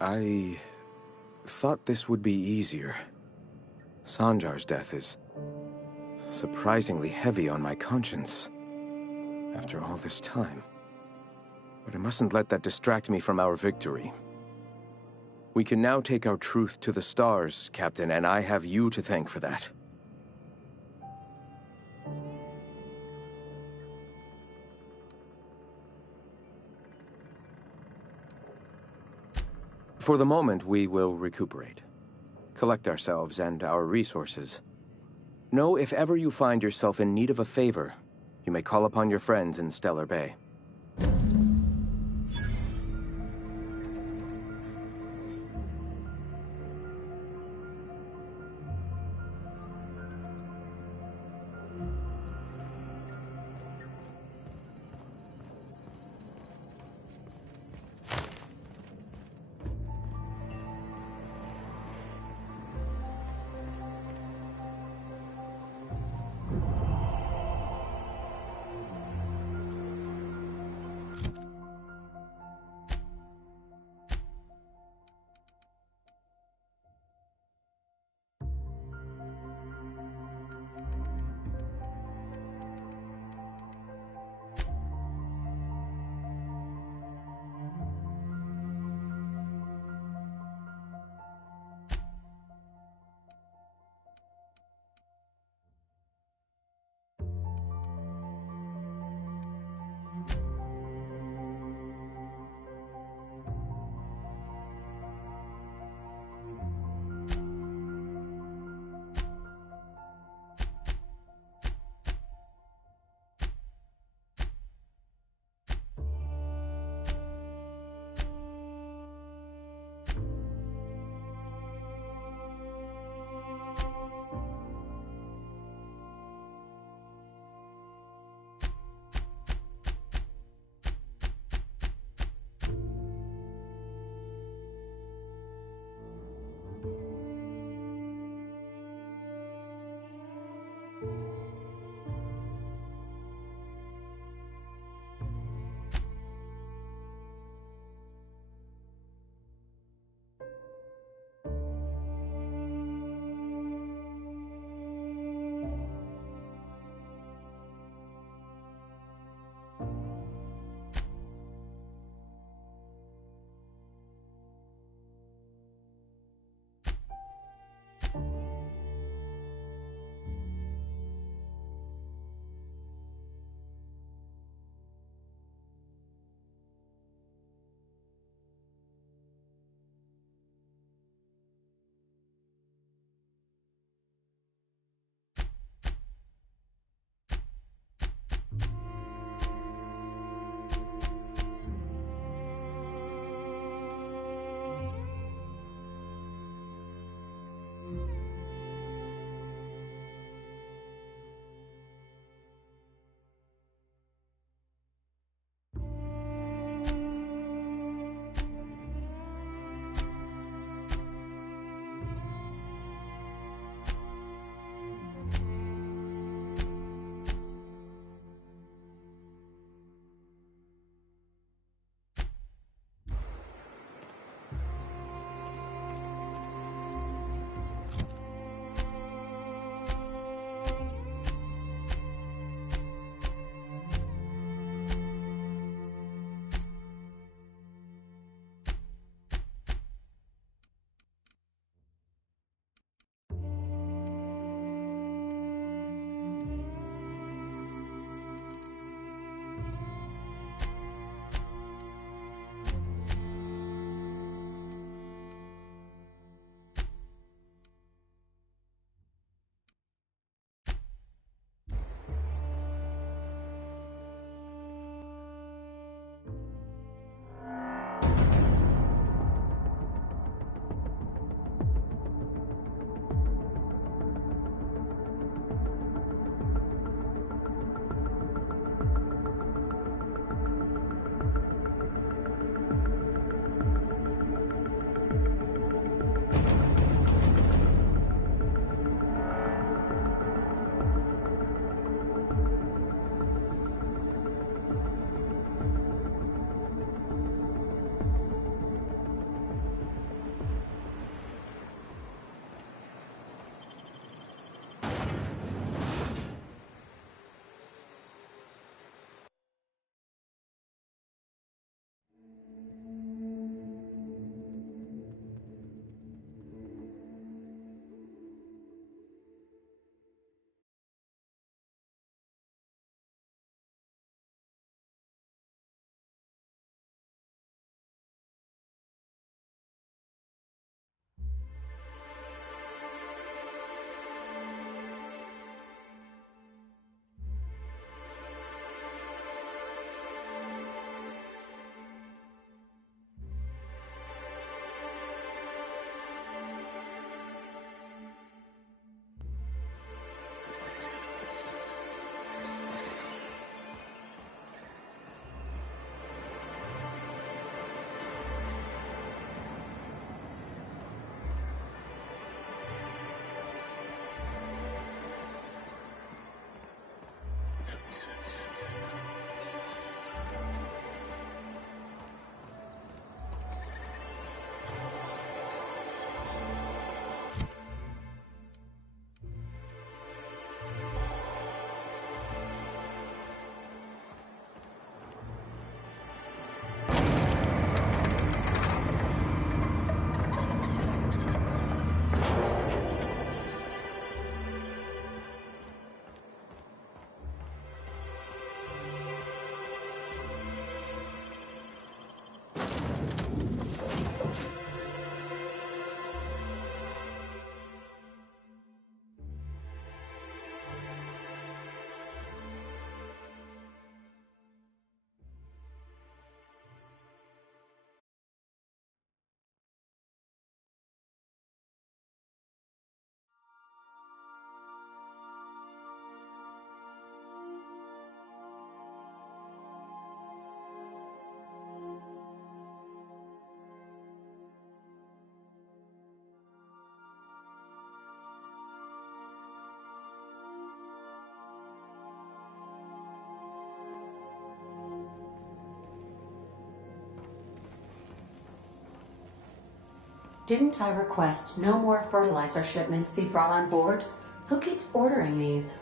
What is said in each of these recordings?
I thought this would be easier. Sanjar's death is surprisingly heavy on my conscience after all this time. But I mustn't let that distract me from our victory. We can now take our truth to the stars, Captain, and I have you to thank for that. For the moment, we will recuperate. Collect ourselves and our resources. Know if ever you find yourself in need of a favor, you may call upon your friends in Stellar Bay. Didn't I request no more fertilizer shipments be brought on board? Who keeps ordering these?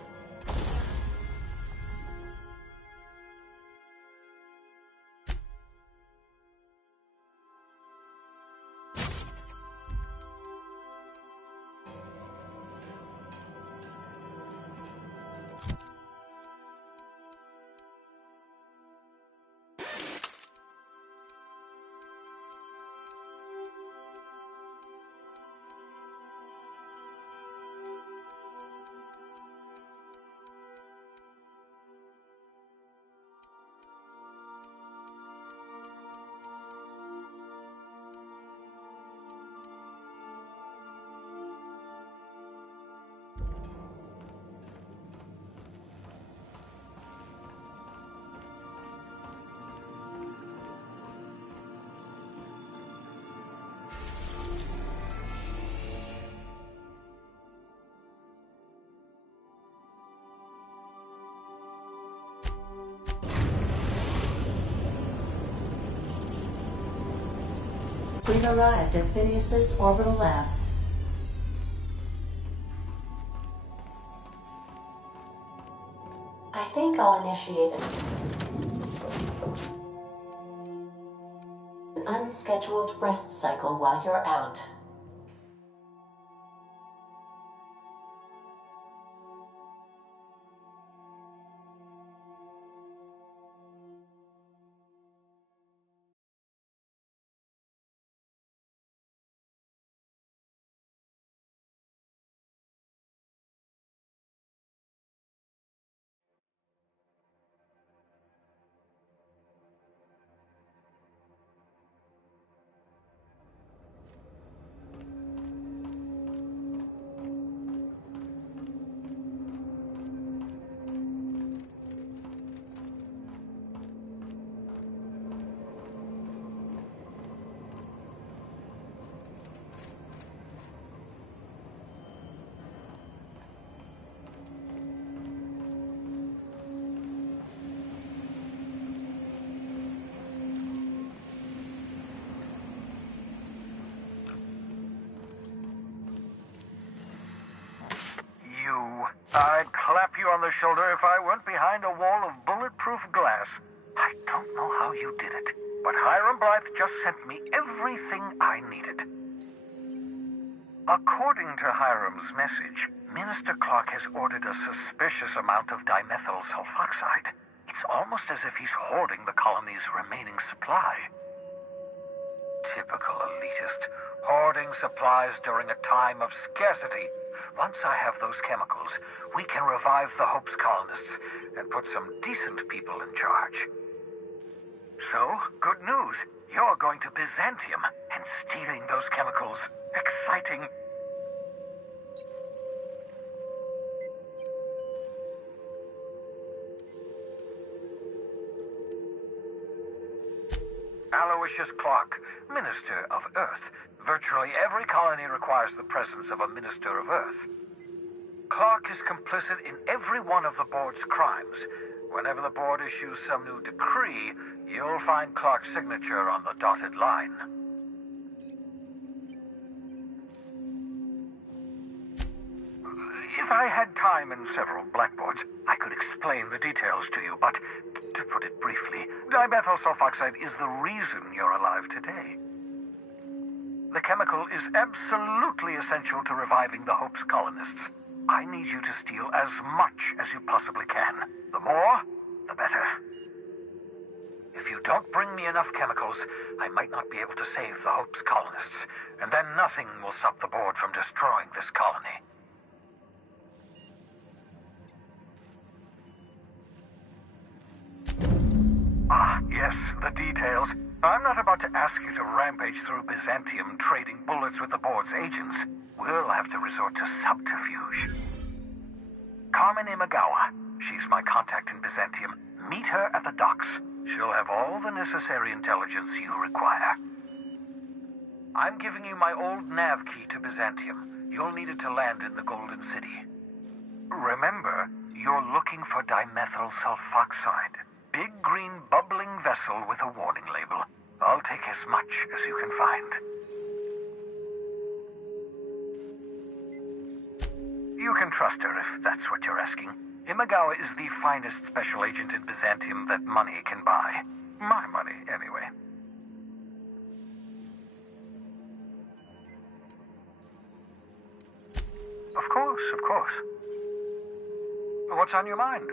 We've arrived at Phineas's orbital lab. I think I'll initiate an unscheduled rest cycle while you're out. I'd clap you on the shoulder if I weren't behind a wall of bulletproof glass. I don't know how you did it, but Hiram Blythe just sent me everything I needed. According to Hiram's message, Minister Clark has ordered a suspicious amount of dimethyl sulfoxide. It's almost as if he's hoarding the colony's remaining supply. Typical elitist, hoarding supplies during a time of scarcity. Once I have those chemicals, we can revive the Hope's colonists and put some decent people in charge. So, good news. You're going to Byzantium and stealing those chemicals. Exciting. Aloysius Clark, Minister of Earth. Virtually every colony requires the presence of a Minister of Earth. Clark is complicit in every one of the board's crimes. Whenever the board issues some new decree, you'll find Clark's signature on the dotted line. If I had time and several blackboards, I could explain the details to you, but to put it briefly, dimethyl sulfoxide is the reason you're alive today. The chemical is absolutely essential to reviving the Hope's colonists. I need you to steal as much as you possibly can. The more, the better. If you don't bring me enough chemicals, I might not be able to save the Hope's colonists, and then nothing will stop the board from destroying this colony. Ah, yes, the details. I'm not about to ask you to rampage through Byzantium trading bullets with the board's agents. We'll have to resort to subterfuge. Carmen Imagawa. She's my contact in Byzantium. Meet her at the docks. She'll have all the necessary intelligence you require. I'm giving you my old nav key to Byzantium. You'll need it to land in the Golden City. Remember, you're looking for dimethyl sulfoxide. Big green bubbling vessel with a warning label. I'll take as much as you can find. You can trust her if that's what you're asking. Imagawa is the finest special agent in Byzantium that money can buy. My money, anyway. Of course, of course. What's on your mind?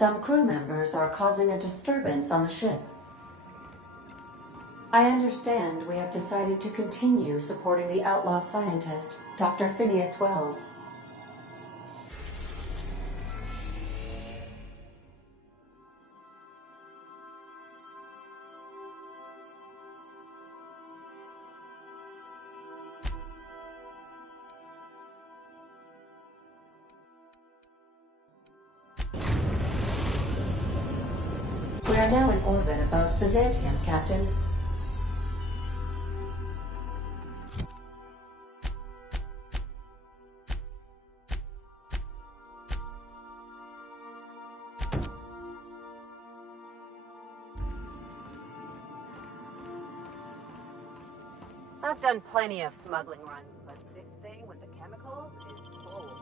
Some crew members are causing a disturbance on the ship. I understand we have decided to continue supporting the outlaw scientist, Dr. Phineas Wells. We are now in orbit above Byzantium, Captain. I've done plenty of smuggling runs, but this thing with the chemicals is bold.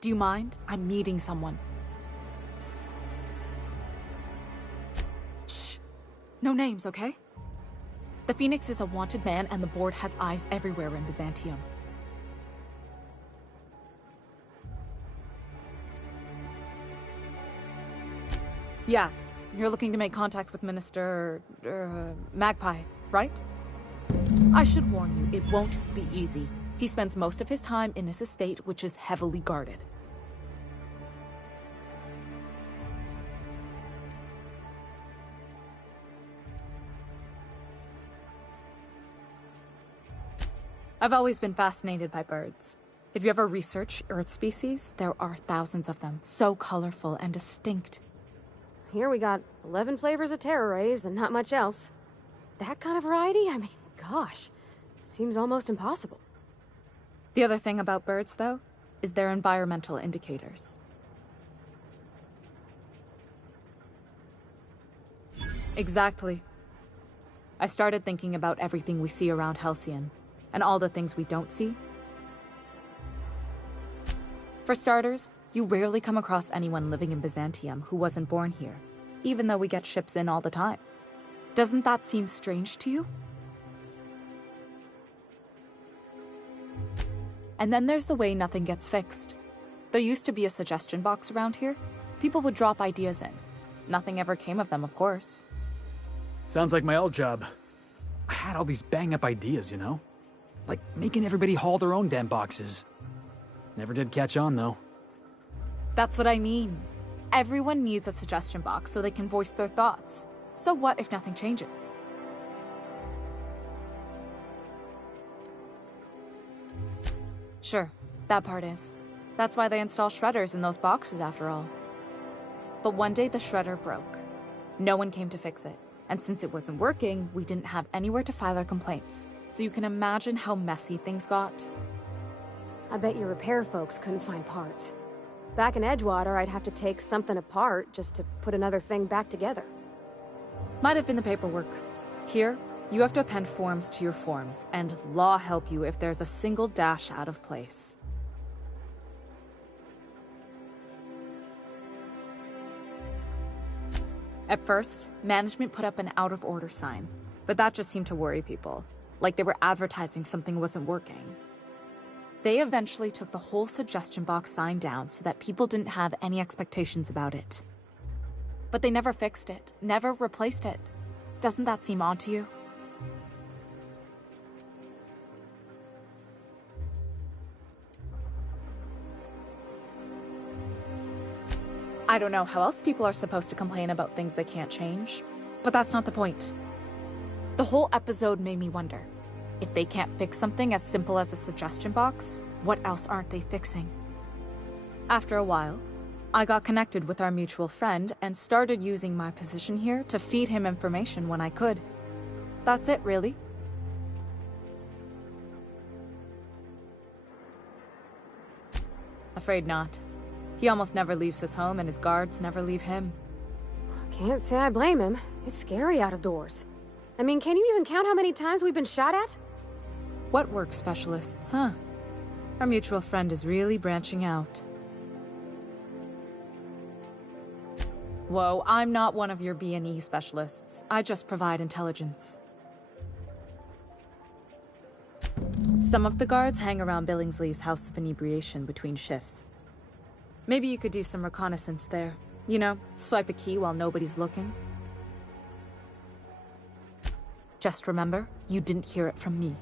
Do you mind? I'm meeting someone. Shh. No names, okay? The Phoenix is a wanted man, and the board has eyes everywhere in Byzantium. Yeah, you're looking to make contact with Minister... Magpie, right? I should warn you, it won't be easy. He spends most of his time in his estate, which is heavily guarded. I've always been fascinated by birds. If you ever research Earth species, there are thousands of them, so colorful and distinct. Here we got 11 flavors of terror rays and not much else. That kind of variety? I mean, gosh, seems almost impossible. The other thing about birds, though, is their environmental indicators. Exactly. I started thinking about everything we see around Halcyon, and all the things we don't see. For starters, you rarely come across anyone living in Byzantium who wasn't born here, even though we get ships in all the time. Doesn't that seem strange to you? And then there's the way nothing gets fixed. There used to be a suggestion box around here. People would drop ideas in. Nothing ever came of them, of course. Sounds like my old job. I had all these bang-up ideas, you know? Like making everybody haul their own damn boxes. Never did catch on, though. That's what I mean. Everyone needs a suggestion box so they can voice their thoughts. So what if nothing changes? Sure, that part is. That's why they install shredders in those boxes, after all. But one day the shredder broke. No one came to fix it. And since it wasn't working, we didn't have anywhere to file our complaints. So you can imagine how messy things got. I bet your repair folks couldn't find parts. Back in Edgewater, I'd have to take something apart just to put another thing back together. Might have been the paperwork. Here, you have to append forms to your forms, and law help you if there's a single dash out of place. At first, management put up an out-of-order sign, but that just seemed to worry people, like they were advertising something wasn't working. They eventually took the whole suggestion box sign down so that people didn't have any expectations about it. But they never fixed it, never replaced it. Doesn't that seem odd to you? I don't know how else people are supposed to complain about things they can't change, but that's not the point. The whole episode made me wonder, if they can't fix something as simple as a suggestion box, what else aren't they fixing? After a while, I got connected with our mutual friend and started using my position here to feed him information when I could. That's it, really. Afraid not. He almost never leaves his home, and his guards never leave him. Can't say I blame him. It's scary out of doors. I mean, can you even count how many times we've been shot at? What work specialists, huh? Our mutual friend is really branching out. Whoa, I'm not one of your B&E specialists. I just provide intelligence. Some of the guards hang around Billingsley's House of Inebriation between shifts. Maybe you could do some reconnaissance there. You know, swipe a key while nobody's looking. Just remember, you didn't hear it from me.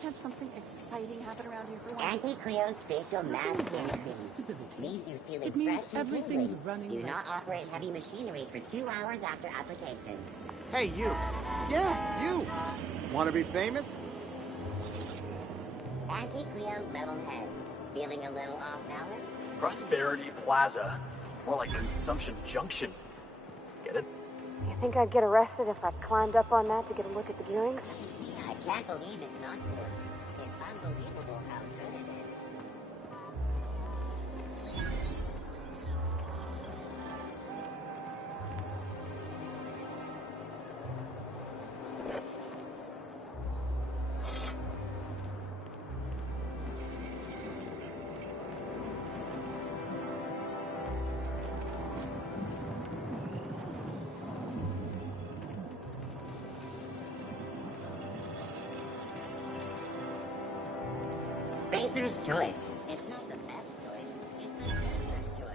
can't something exciting happen around here for once? Auntie Cleo's facial mask leaves you feeling It means fresh and everything's tingling. running Do right. not operate heavy machinery for 2 hours after application. Hey, you. Yeah, you. Want to be famous? Auntie Cleo's level head. Feeling a little off balance? Prosperity Plaza. More like Consumption Junction. Get it? You think I'd get arrested if I climbed up on that to get a look at the gearings? I can't believe it's not cool. It's unbelievable how good it is. Spacer's choice. It's not the best choice. It's the Spacer's choice.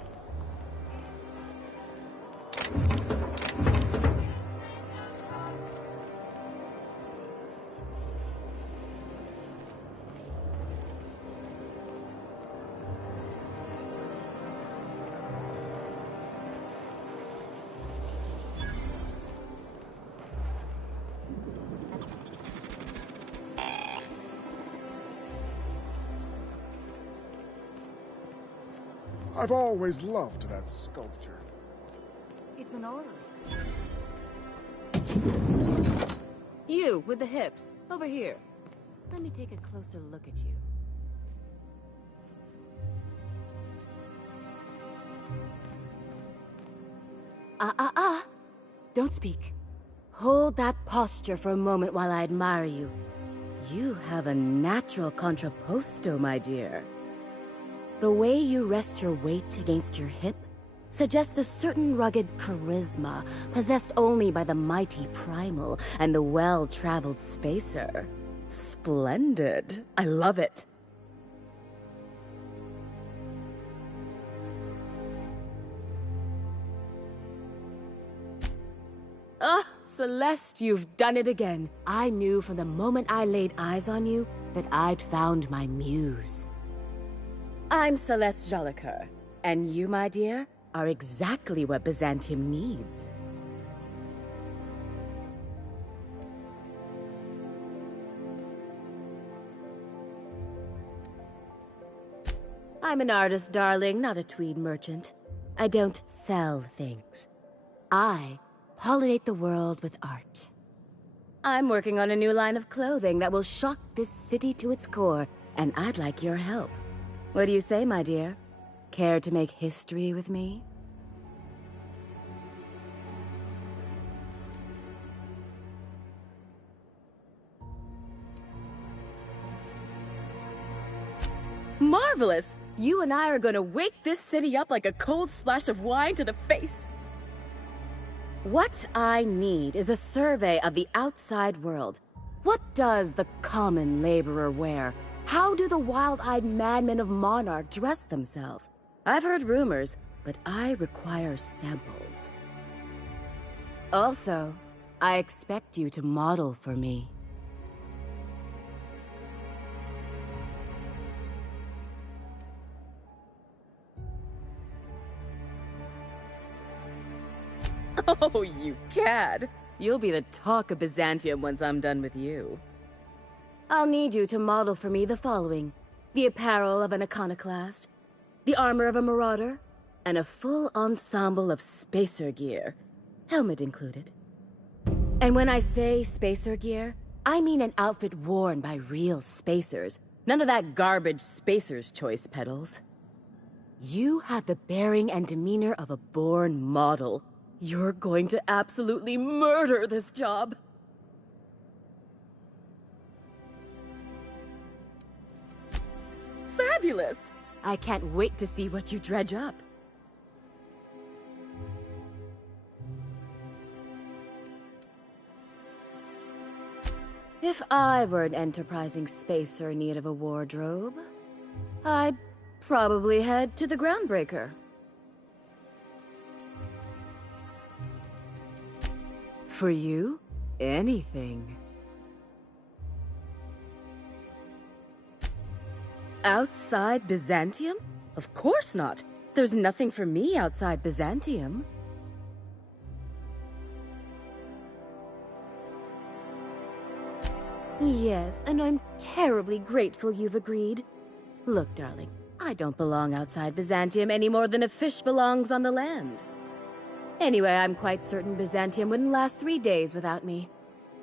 I've always loved that sculpture. It's an order. You, with the hips. Over here. Let me take a closer look at you. Don't speak. Hold that posture for a moment while I admire you. You have a natural contrapposto, my dear. The way you rest your weight against your hip suggests a certain rugged charisma possessed only by the mighty primal and the well-traveled spacer. Splendid. I love it. Ah, Celeste, you've done it again. I knew from the moment I laid eyes on you that I'd found my muse. I'm Celeste Jolicoeur, and you, my dear, are exactly what Byzantium needs. I'm an artist, darling, not a tweed merchant. I don't sell things. I pollinate the world with art. I'm working on a new line of clothing that will shock this city to its core, and I'd like your help. What do you say, my dear? Care to make history with me? Marvelous! You and I are gonna wake this city up like a cold splash of wine to the face. What I need is a survey of the outside world. What does the common laborer wear? How do the wild-eyed madmen of Monarch dress themselves? I've heard rumors, but I require samples. Also, I expect you to model for me. Oh, you cad! You'll be the talk of Byzantium once I'm done with you. I'll need you to model for me the following: the apparel of an iconoclast, the armor of a marauder, and a full ensemble of spacer gear, helmet included. And when I say spacer gear, I mean an outfit worn by real spacers, none of that garbage spacer's choice pedals. You have the bearing and demeanor of a born model. You're going to absolutely murder this job. Fabulous! I can't wait to see what you dredge up. If I were an enterprising spacer in need of a wardrobe, I'd probably head to the Groundbreaker. For you, anything. Outside Byzantium? Of course not. There's nothing for me outside Byzantium. Yes, and I'm terribly grateful you've agreed. Look, darling, I don't belong outside Byzantium any more than a fish belongs on the land. Anyway, I'm quite certain Byzantium wouldn't last 3 days without me.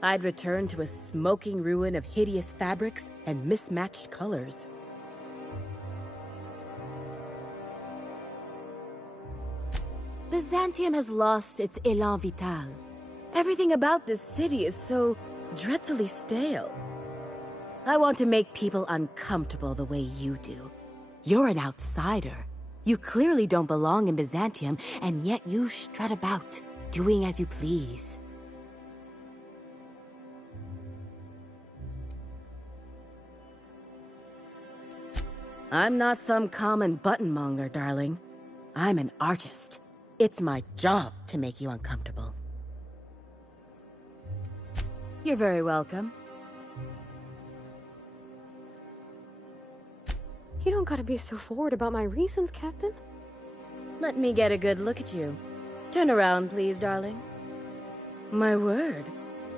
I'd return to a smoking ruin of hideous fabrics and mismatched colors. Byzantium has lost its élan vital. Everything about this city is so dreadfully stale. I want to make people uncomfortable the way you do. You're an outsider. You clearly don't belong in Byzantium, and yet you strut about, doing as you please. I'm not some common buttonmonger, darling. I'm an artist. It's my job to make you uncomfortable. You're very welcome. You don't gotta be so forward about my reasons, Captain. Let me get a good look at you. Turn around, please, darling. My word,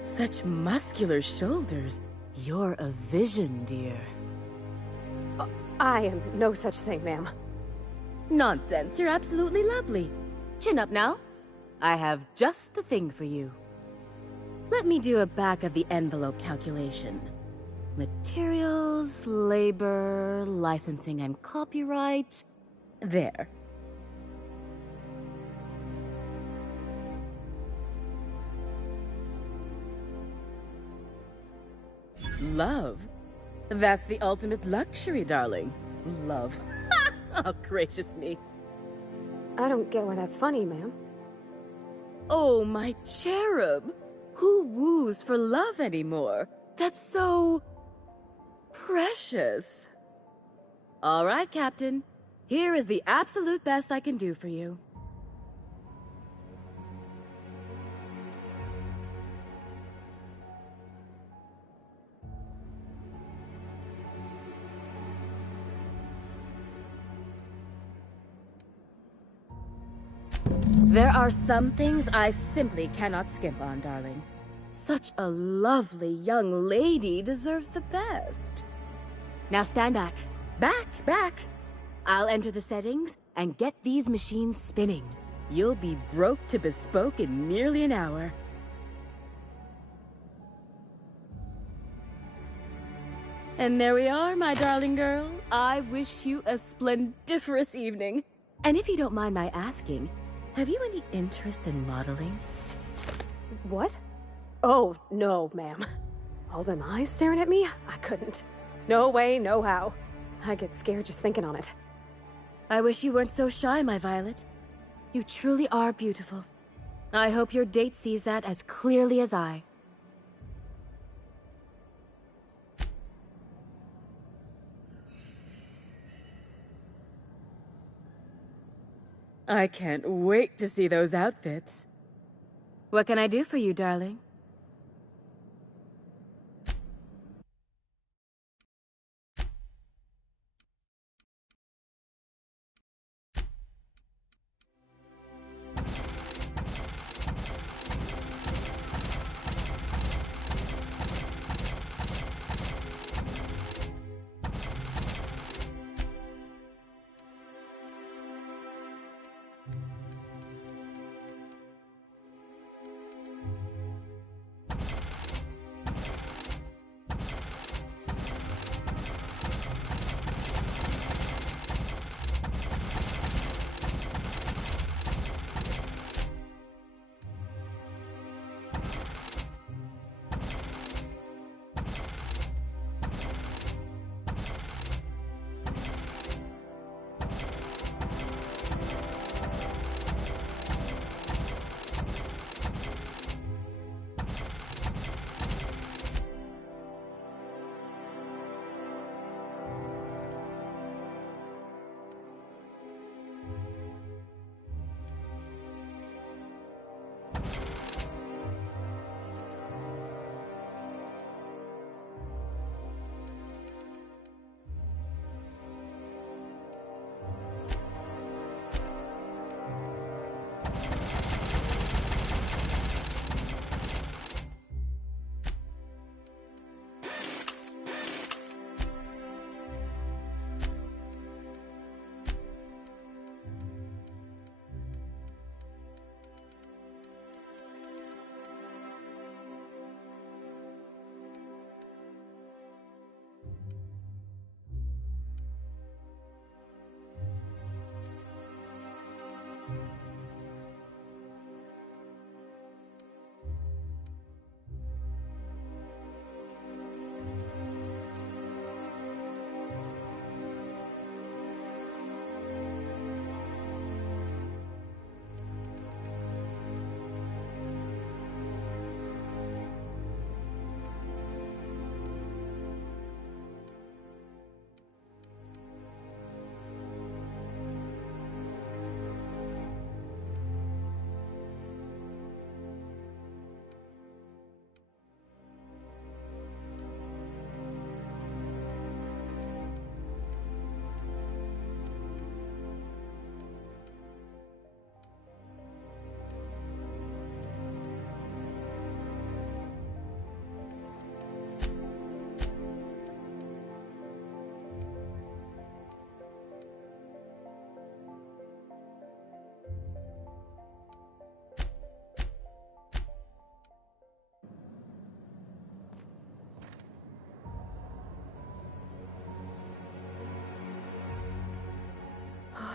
such muscular shoulders. You're a vision, dear. I am no such thing, ma'am. Nonsense, you're absolutely lovely. Chin up now. I have just the thing for you. Let me do a back-of-the-envelope calculation. Materials, labor, licensing and copyright. There. Love. That's the ultimate luxury, darling. Love. Oh, gracious me. I don't get why that's funny, ma'am. Oh, my cherub. Who woos for love anymore? That's so... precious. All right, Captain. Here is the absolute best I can do for you. There are some things I simply cannot skimp on, darling. Such a lovely young lady deserves the best. Now stand back. Back! I'll enter the settings and get these machines spinning. You'll be broke to bespoke in merely an hour. And there we are, my darling girl. I wish you a splendiferous evening. And if you don't mind my asking, have you any interest in modeling? What? Oh, no, ma'am. All them eyes staring at me? I couldn't. No way, no how. I get scared just thinking on it. I wish you weren't so shy, my Violet. You truly are beautiful. I hope your date sees that as clearly as I. I can't wait to see those outfits. What can I do for you, darling?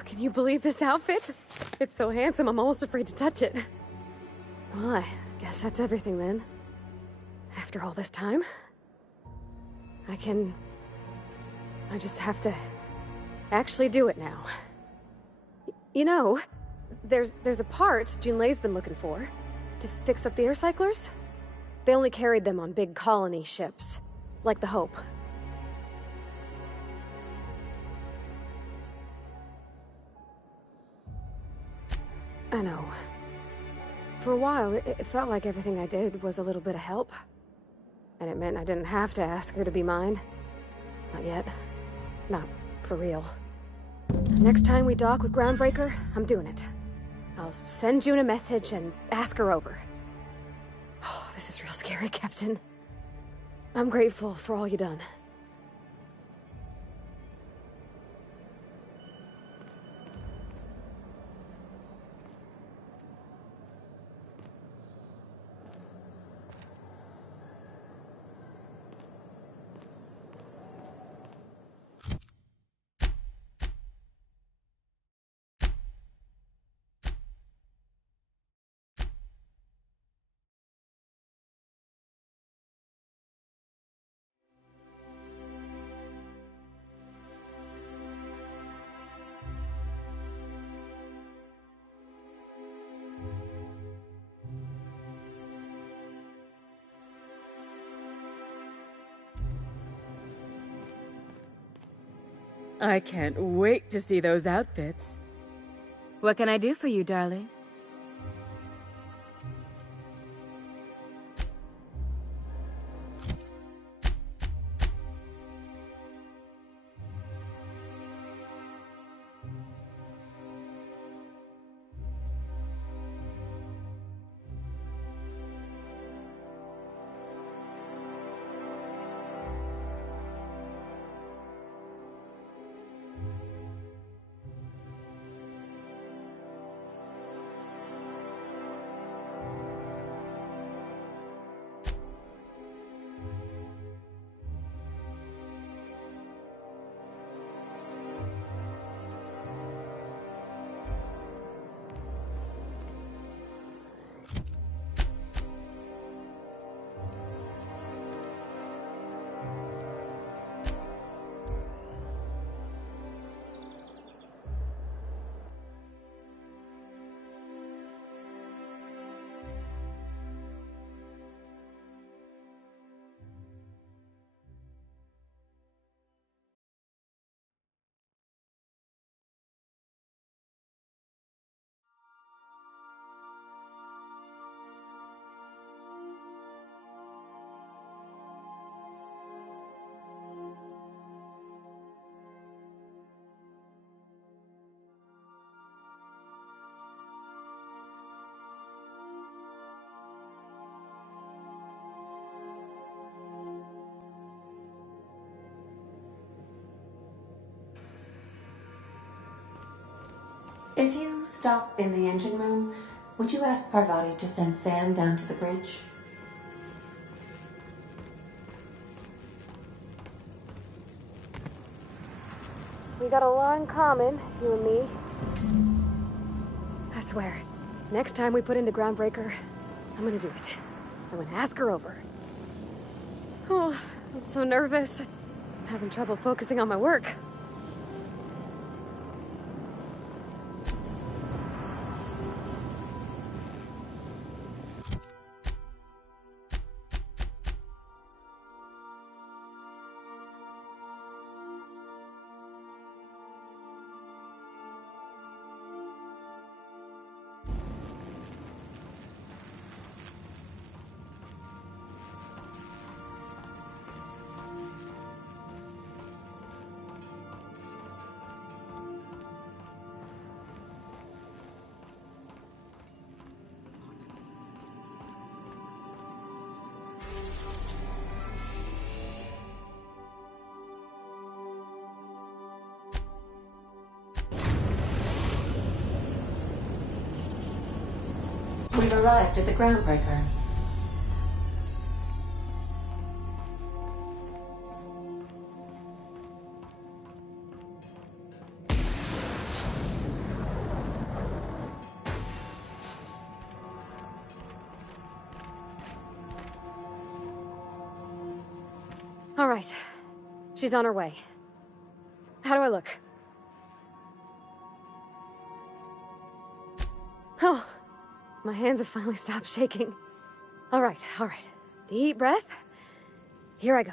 can you believe this outfit? It's so handsome, I'm almost afraid to touch it. Well, I guess that's everything then. After all this time, I just have to actually do it now. You know, there's a part Junlei's been looking for to fix up the air cyclers. They only carried them on big colony ships, like the Hope. I know. For a while, it felt like everything I did was a little bit of help. And it meant I didn't have to ask her to be mine. Not yet. Not for real. Next time we dock with Groundbreaker, I'm doing it. I'll send June a message and ask her over. Oh, this is real scary, Captain. I'm grateful for all you done. I can't wait to see those outfits. What can I do for you, darling? If you stop in the engine room, would you ask Parvati to send Sam down to the bridge? We got a lot in common, you and me. I swear, next time we put into Groundbreaker, I'm gonna do it. I'm gonna ask her over. Oh, I'm so nervous. I'm having trouble focusing on my work. We've arrived at the Groundbreaker. All right. She's on her way. How do I look? Oh, my hands have finally stopped shaking. All right, all right. Deep breath. Here I go.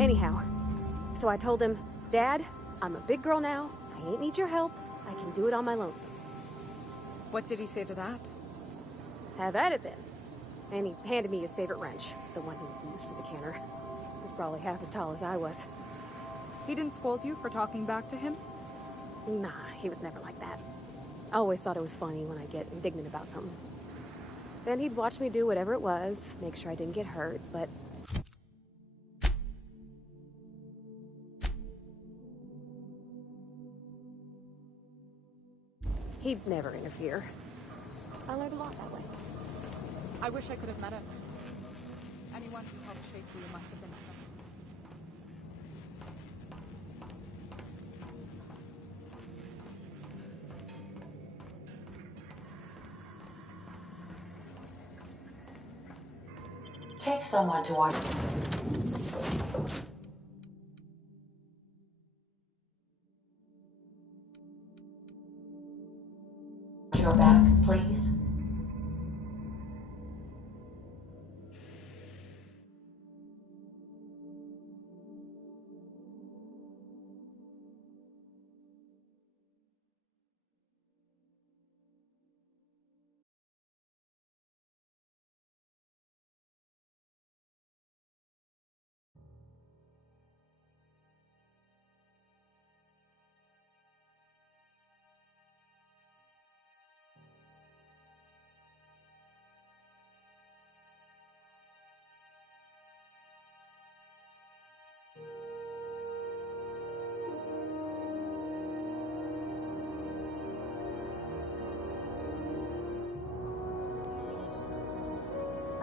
Anyhow, so I told him, Dad, I'm a big girl now. I ain't need your help. I can do it on my lonesome. What did he say to that? Have at it then. And he handed me his favorite wrench, the one he used for the canner. He was probably half as tall as I was. He didn't scold you for talking back to him? Nah, he was never like that. I always thought it was funny when I get indignant about something. Then he'd watch me do whatever it was, make sure I didn't get hurt, but he'd never interfere. I learned a lot that way. I wish I could have met him. Anyone who helped shape you must have been special. Take someone to watch your back, please.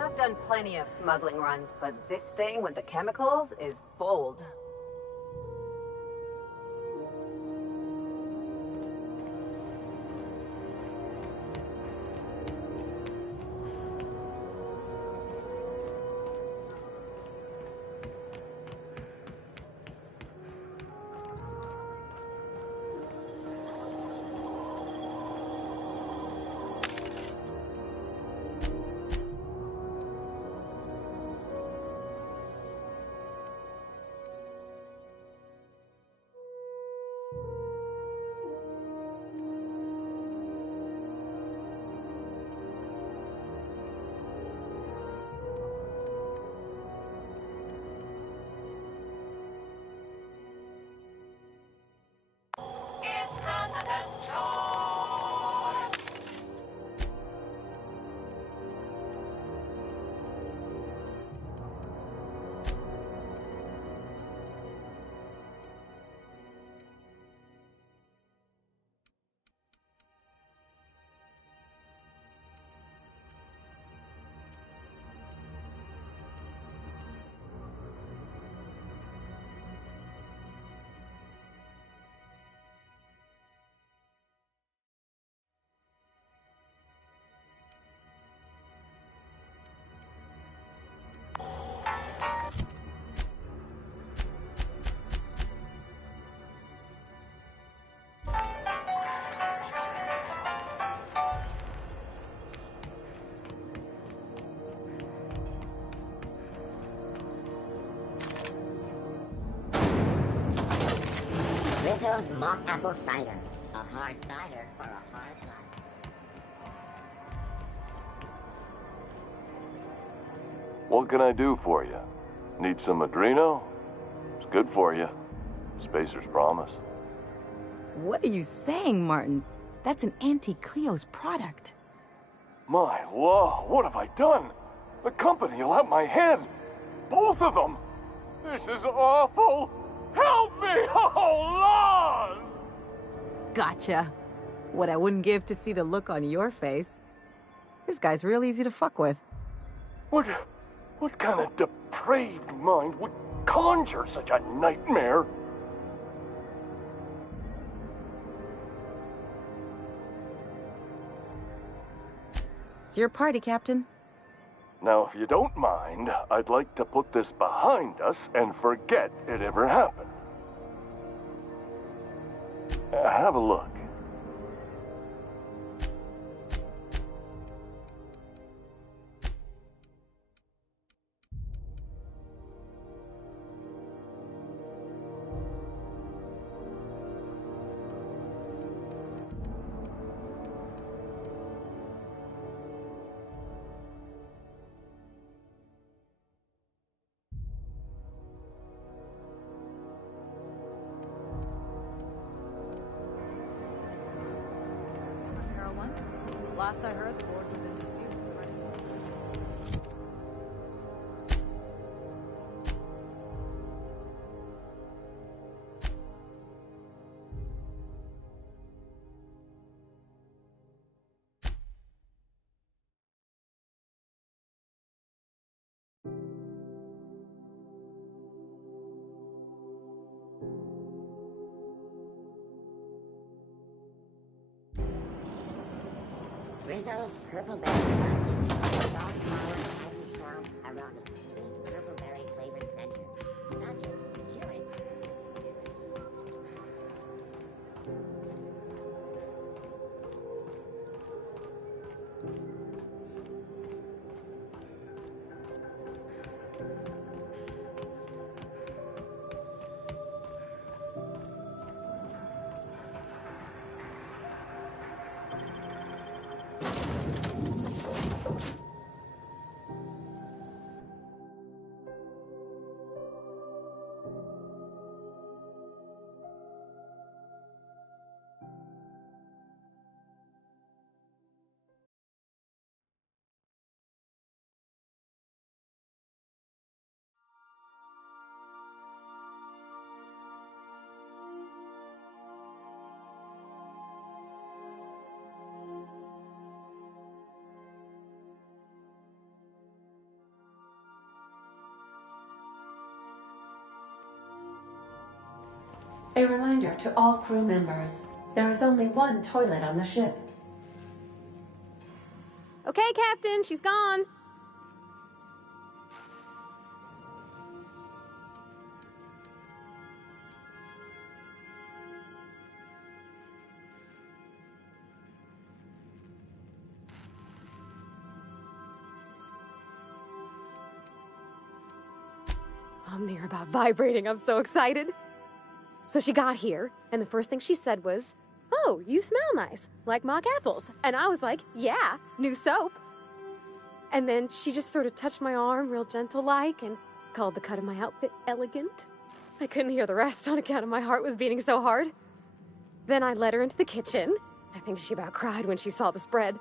I've done plenty of smuggling runs, but this thing with the chemicals is bold. Rizzo's mock apple cider. A hard cider for a hard life. What can I do for you? Need some Adreno? It's good for you. Spacer's promise. What are you saying, Martin? That's an Auntie Cleo's product. My law, what have I done? The company will have my head. Both of them. This is awful. Help me! Oh, laws! Gotcha. What I wouldn't give to see the look on your face. This guy's real easy to fuck with. What kind of depraved mind would conjure such a nightmare? It's your party, Captain. Now, if you don't mind, I'd like to put this behind us and forget it ever happened. Have a look. Last I heard, the board was in dispute. Rizzo's Purple Berry Punch. Soft flower, heavy shell, around a sweet purple berry flavored center. Subject, chewing. A reminder to all crew members, there is only one toilet on the ship. Okay, Captain, she's gone. I'm near about vibrating. I'm so excited. So she got here, and the first thing she said was, "Oh, you smell nice, like mock apples." And I was like, "Yeah, new soap." And then she just sort of touched my arm real gentle-like and called the cut of my outfit elegant. I couldn't hear the rest on account of my heart was beating so hard. Then I led her into the kitchen. I think she about cried when she saw the spread.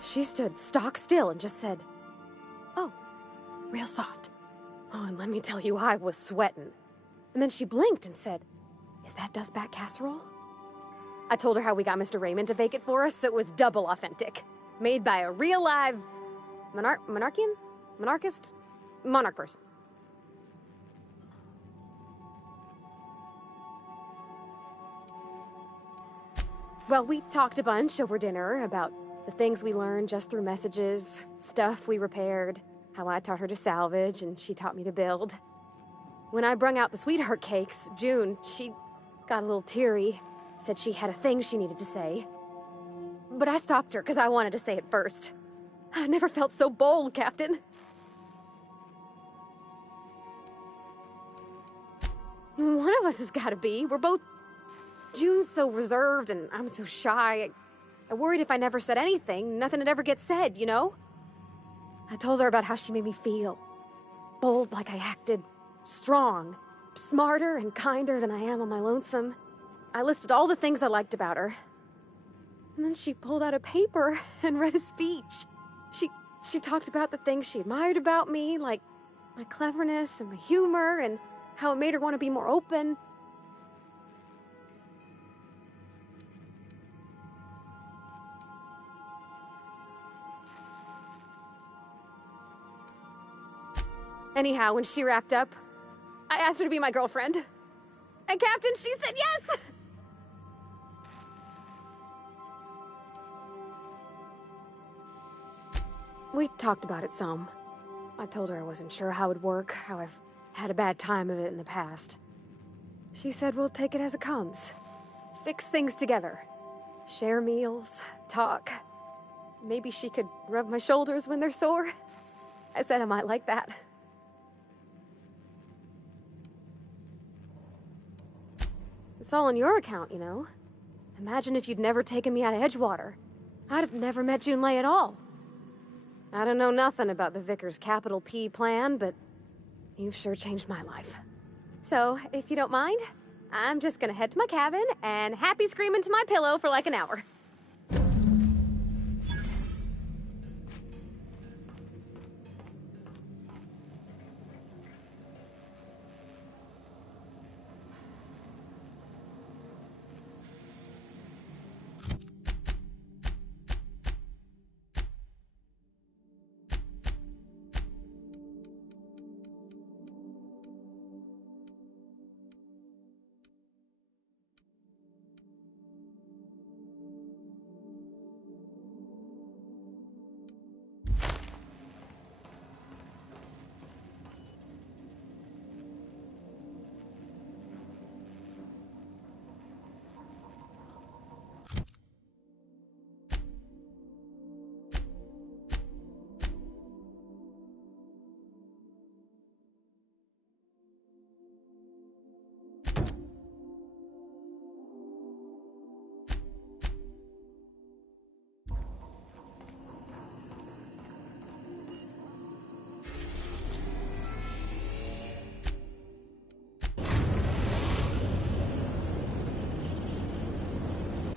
She stood stock still and just said, "Oh, real soft." Oh, and let me tell you, I was sweating. And then she blinked and said, "Is that dustbat casserole?" I told her how we got Mr. Raymond to bake it for us, so it was double authentic. Made by a real live monarch person. Well, we talked a bunch over dinner about the things we learned just through messages, stuff we repaired, how I taught her to salvage and she taught me to build. When I brung out the sweetheart cakes, June, she got a little teary, said she had a thing she needed to say. But I stopped her because I wanted to say it first. I never felt so bold, Captain. One of us has got to be. We're both June's so reserved and I'm so shy. I worried if I never said anything, nothing would ever get said, you know? I told her about how she made me feel. Bold like I acted, strong, smarter and kinder than I am on my lonesome. I listed all the things I liked about her. And then she pulled out a paper and read a speech. She talked about the things she admired about me, like my cleverness and my humor, and how it made her want to be more open. Anyhow, when she wrapped up, I asked her to be my girlfriend. And Captain, she said yes! We talked about it some. I told her I wasn't sure how it'd work, how I've had a bad time of it in the past. She said we'll take it as it comes. Fix things together. Share meals, talk. Maybe she could rub my shoulders when they're sore. I said I might like that. It's all on your account, you know? Imagine if you'd never taken me out of Edgewater. I'd have never met Junlei at all. I don't know nothing about the Vicar's capital P plan, but you've sure changed my life. So, if you don't mind, I'm just gonna head to my cabin and happy scream into my pillow for like an hour.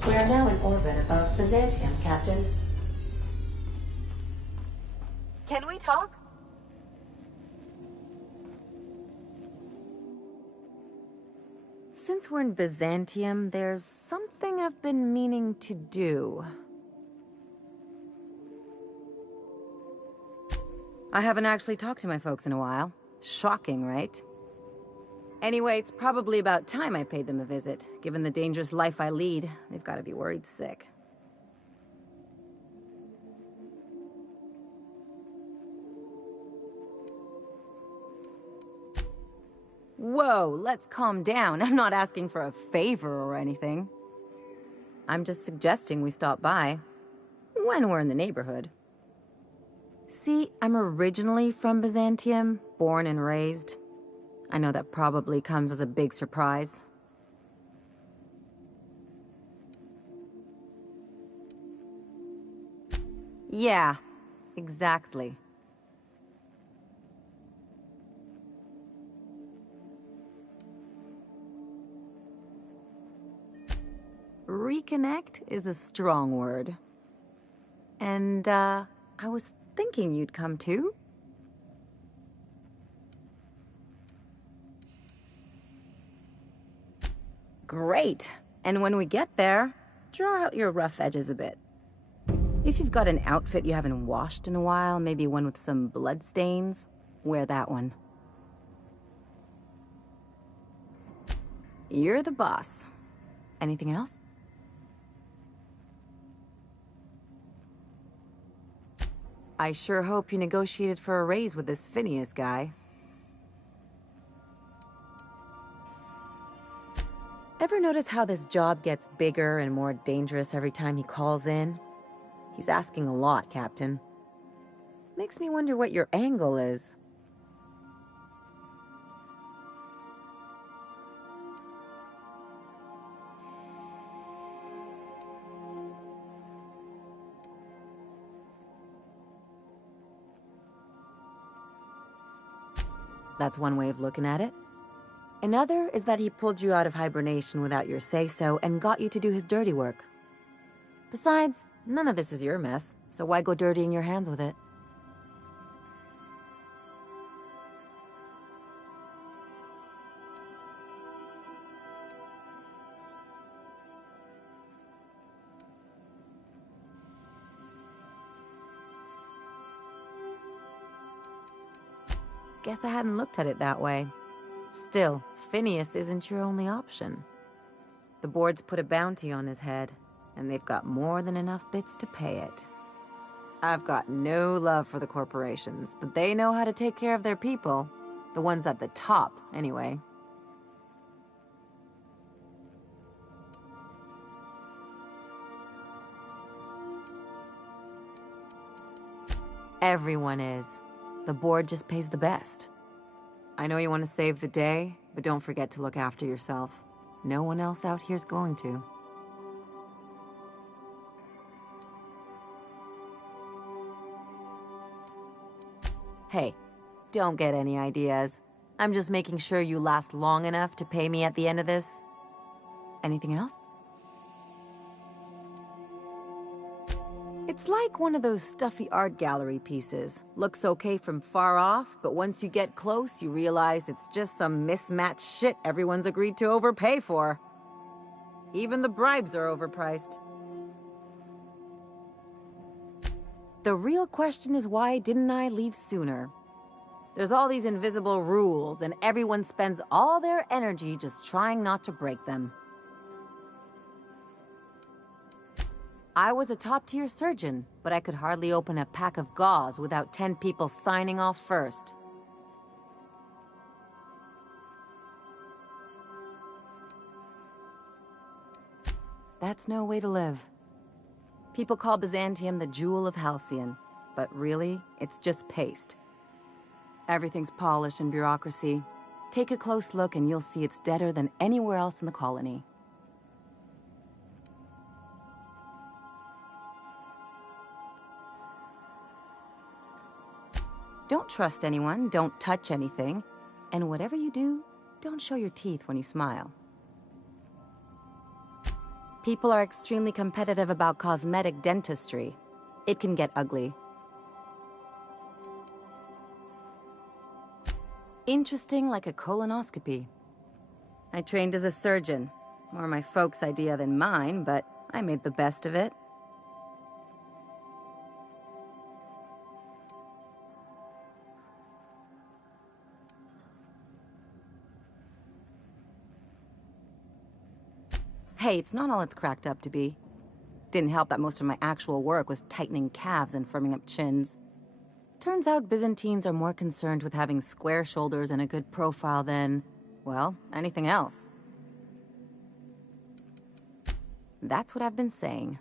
We are now in orbit above Byzantium, Captain. Can we talk? Since we're in Byzantium, there's something I've been meaning to do. I haven't actually talked to my folks in a while. Shocking, right? Anyway, it's probably about time I paid them a visit. Given the dangerous life I lead, they've got to be worried sick. Whoa, let's calm down. I'm not asking for a favor or anything. I'm just suggesting we stop by when we're in the neighborhood. See, I'm originally from Byzantium, born and raised. I know that probably comes as a big surprise. Yeah, exactly. Reconnect is a strong word. And, I was thinking you'd come too. Great. And when we get there, draw out your rough edges a bit. If you've got an outfit you haven't washed in a while, maybe one with some bloodstains, wear that one. You're the boss. Anything else? I sure hope you negotiated for a raise with this Phineas guy. Ever notice how this job gets bigger and more dangerous every time he calls in? He's asking a lot, Captain. Makes me wonder what your angle is. That's one way of looking at it. Another is that he pulled you out of hibernation without your say-so and got you to do his dirty work. Besides, none of this is your mess, so why go dirtying your hands with it? Guess I hadn't looked at it that way. Still, Phineas isn't your only option. The board's put a bounty on his head, and they've got more than enough bits to pay it. I've got no love for the corporations, but they know how to take care of their people. The ones at the top, anyway. Everyone is. The board just pays the best. I know you want to save the day, but don't forget to look after yourself. No one else out here's going to. Hey, don't get any ideas. I'm just making sure you last long enough to pay me at the end of this. Anything else? It's like one of those stuffy art gallery pieces. Looks okay from far off, but once you get close, you realize it's just some mismatched shit everyone's agreed to overpay for. Even the bribes are overpriced. The real question is, why didn't I leave sooner? There's all these invisible rules, and everyone spends all their energy just trying not to break them. I was a top-tier surgeon, but I could hardly open a pack of gauze without 10 people signing off first. That's no way to live. People call Byzantium the jewel of Halcyon, but really, it's just paste. Everything's polish and bureaucracy. Take a close look and you'll see it's deader than anywhere else in the colony. Don't trust anyone, don't touch anything, and whatever you do, don't show your teeth when you smile. People are extremely competitive about cosmetic dentistry. It can get ugly. Interesting like a colonoscopy. I trained as a surgeon. More my folks' idea than mine, but I made the best of it. Hey, it's not all it's cracked up to be. Didn't help that most of my actual work was tightening calves and firming up chins. Turns out Byzantines are more concerned with having square shoulders and a good profile than, well, anything else. That's what I've been saying.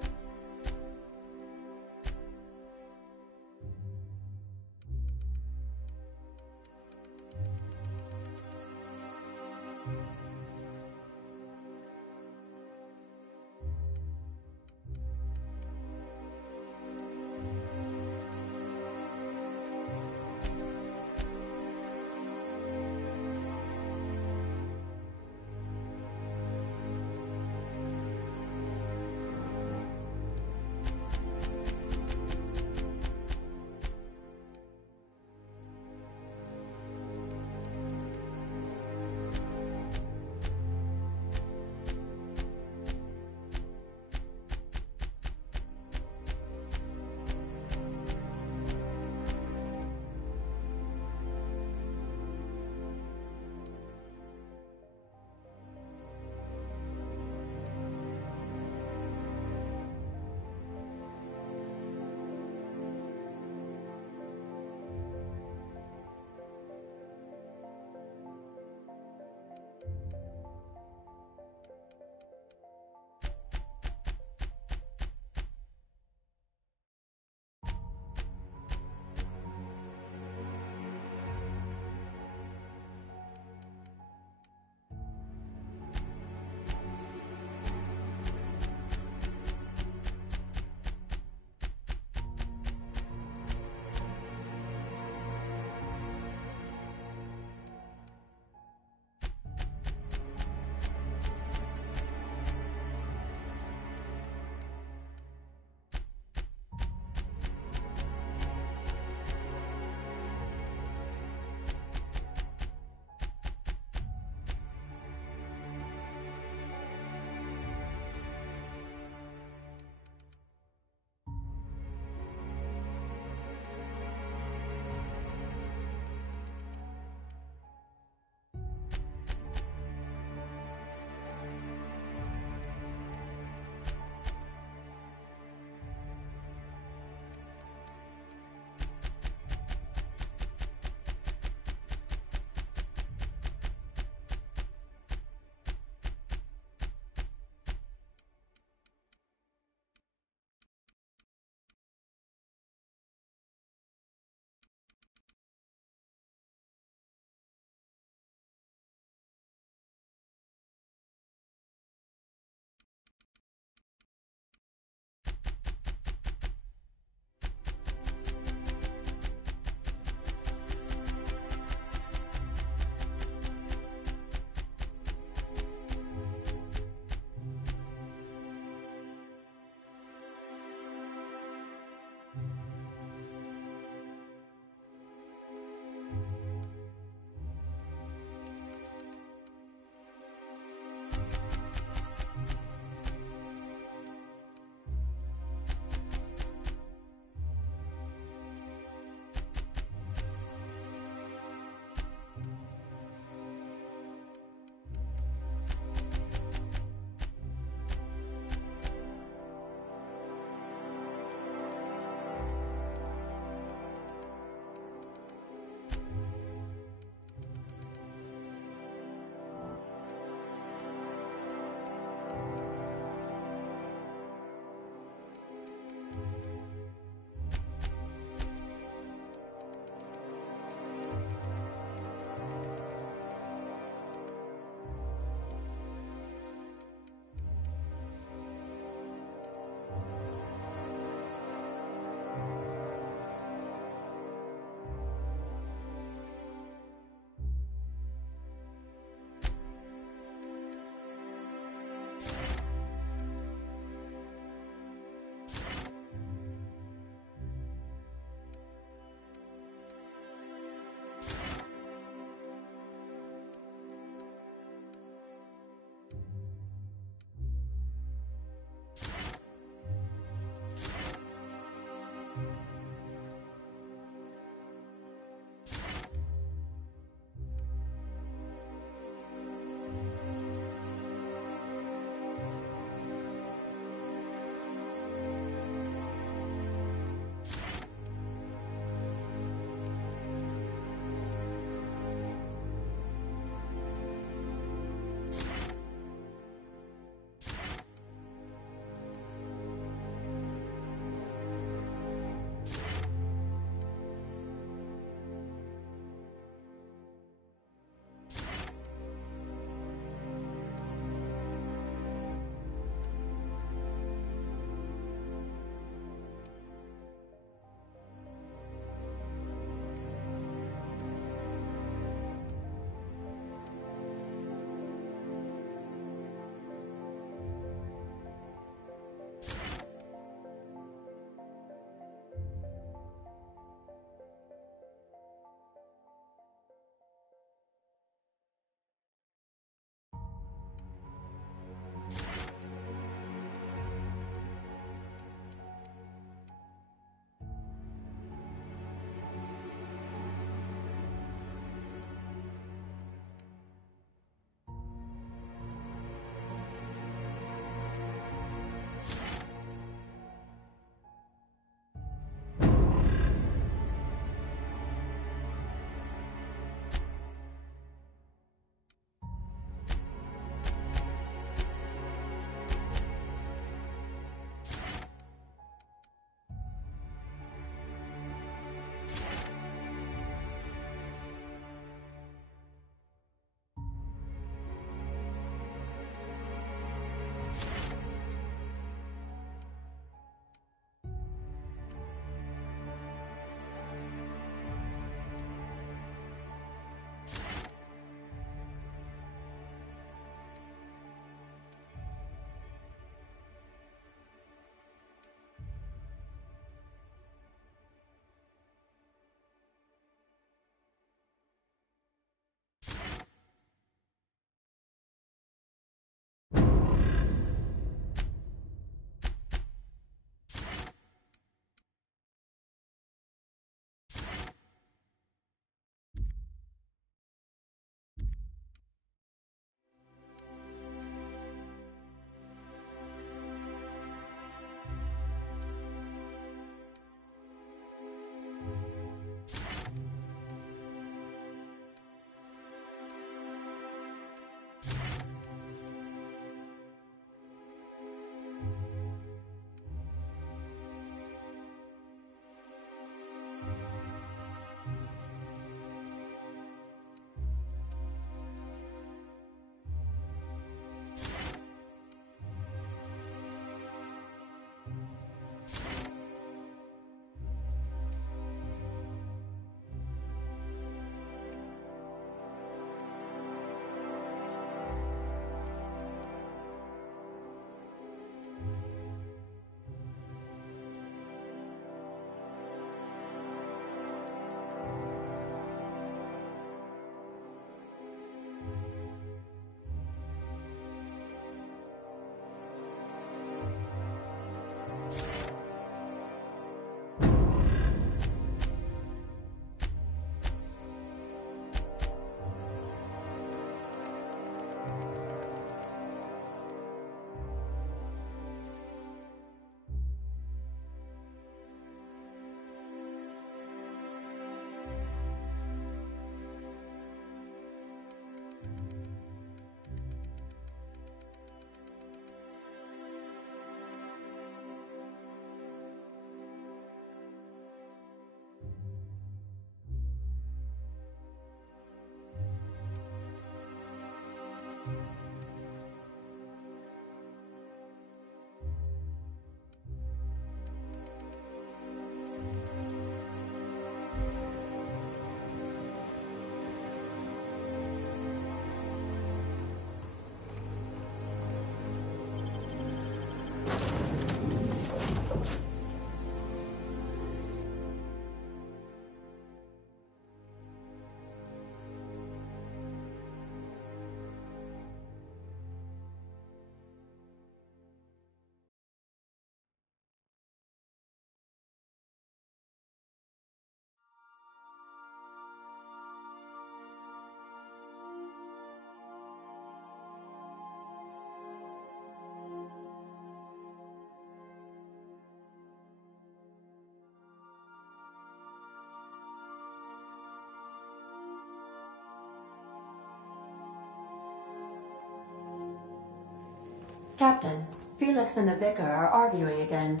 Captain, Felix and the Vicar are arguing again.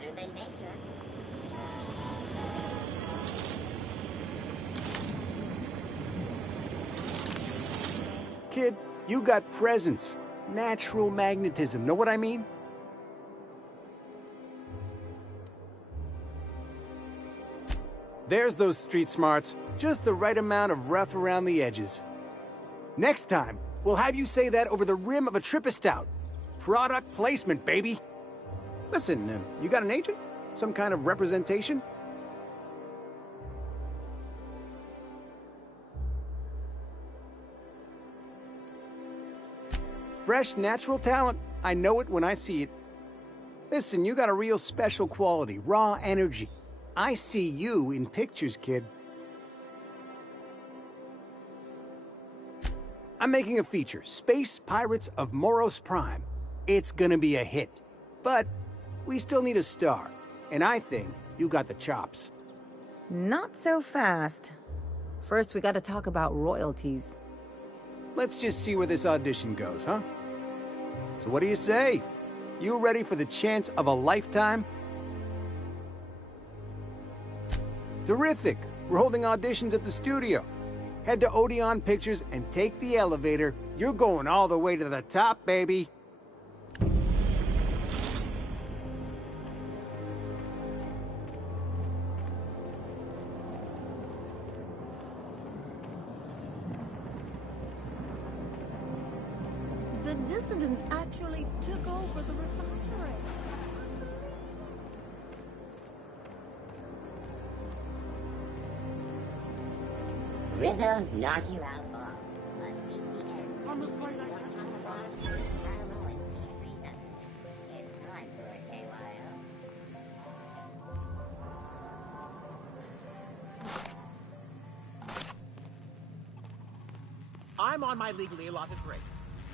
better than nature. Kid, you got presence. Natural magnetism, know what I mean? There's those street smarts. Just the right amount of rough around the edges. Next time, we'll have you say that over the rim of a Trippa Stout. Product placement, baby. Listen, you got an agent? Some kind of representation? Fresh, natural talent. I know it when I see it. Listen, you got a real special quality, raw energy. I see you in pictures, kid. I'm making a feature, Space Pirates of Moros Prime. It's gonna be a hit. But we still need a star, and I think you got the chops. Not so fast. First, we gotta talk about royalties. Let's just see where this audition goes, huh? So what do you say? You ready for the chance of a lifetime? Terrific! We're holding auditions at the studio. Head to Odeon Pictures and take the elevator. You're going all the way to the top, baby. The dissidents actually took over the refinery. Rizzo's knocking out ball. I'm afraid I can't. It's time for a KYO. I'm on my legally allotted break.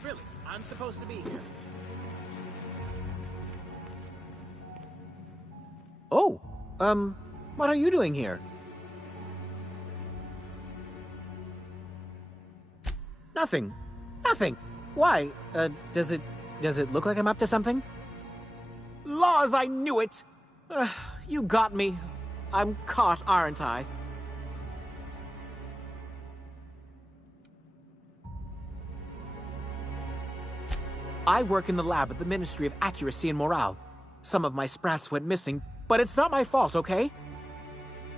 Really, I'm supposed to be here. Oh, what are you doing here? Nothing. Nothing. Why? Does it look like I'm up to something? Laws, I knew it! You got me. I'm caught, aren't I? I work in the lab at the Ministry of Accuracy and Morale. Some of my sprats went missing, but it's not my fault, okay?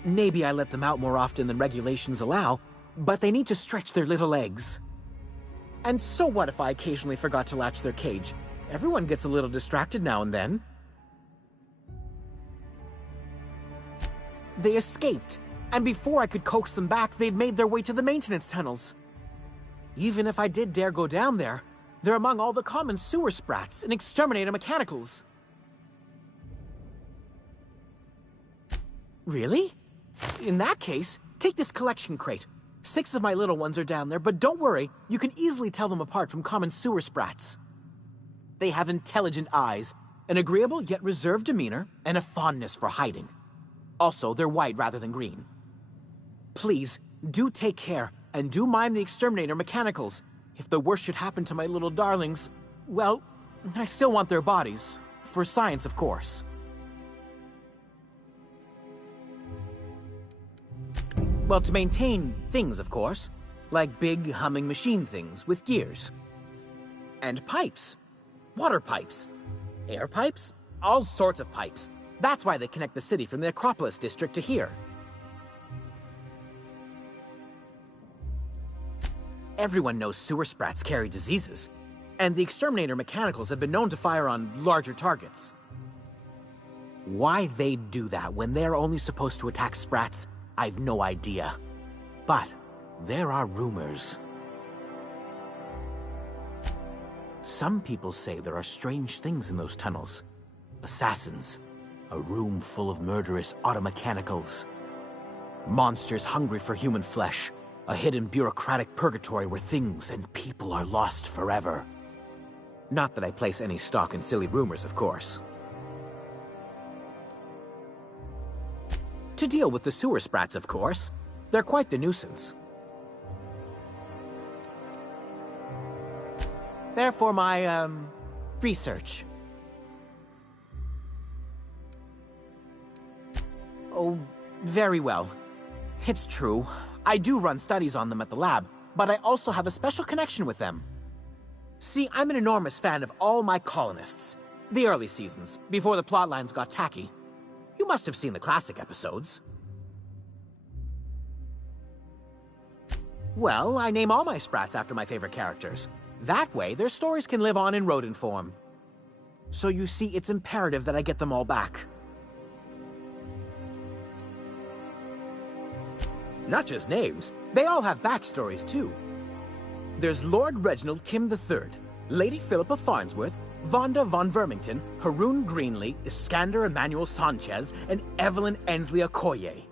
Maybe I let them out more often than regulations allow, but they need to stretch their little legs. And so what if I occasionally forgot to latch their cage? Everyone gets a little distracted now and then. They escaped, and before I could coax them back, they'd made their way to the maintenance tunnels. Even if I did dare go down there, they're among all the common sewer sprats and exterminator mechanicals. Really? In that case, take this collection crate. 6 of my little ones are down there, but don't worry, you can easily tell them apart from common sewer sprats. They have intelligent eyes, an agreeable yet reserved demeanor, and a fondness for hiding. Also, they're white rather than green. Please, do take care, and do mind the exterminator mechanicals. If the worst should happen to my little darlings, well, I still want their bodies. For science, of course. Well, to maintain things, of course. Like big, humming machine things with gears. And pipes. Water pipes. Air pipes. All sorts of pipes. That's why they connect the city from the Acropolis district to here. Everyone knows sewer sprats carry diseases, and the exterminator mechanicals have been known to fire on larger targets. Why they'd do that when they're only supposed to attack sprats, I've no idea. But there are rumors. Some people say there are strange things in those tunnels. Assassins, a room full of murderous automechanicals, monsters hungry for human flesh, a hidden bureaucratic purgatory where things and people are lost forever. Not that I place any stock in silly rumors, of course. To deal with the sewer sprats, of course. They're quite the nuisance. Therefore, my, research. Oh, very well. It's true. I do run studies on them at the lab, but I also have a special connection with them. See, I'm an enormous fan of all my colonists. The early seasons, before the plotlines got tacky. You must have seen the classic episodes. Well, I name all my sprats after my favorite characters. That way, their stories can live on in rodent form. So you see, it's imperative that I get them all back. Not just names, they all have backstories too. There's Lord Reginald Kim III, Lady Philippa Farnsworth, Vonda von Vermington, Haroon Greenlee, Iskander Emmanuel Sanchez, and Evelyn Ensley Okoye.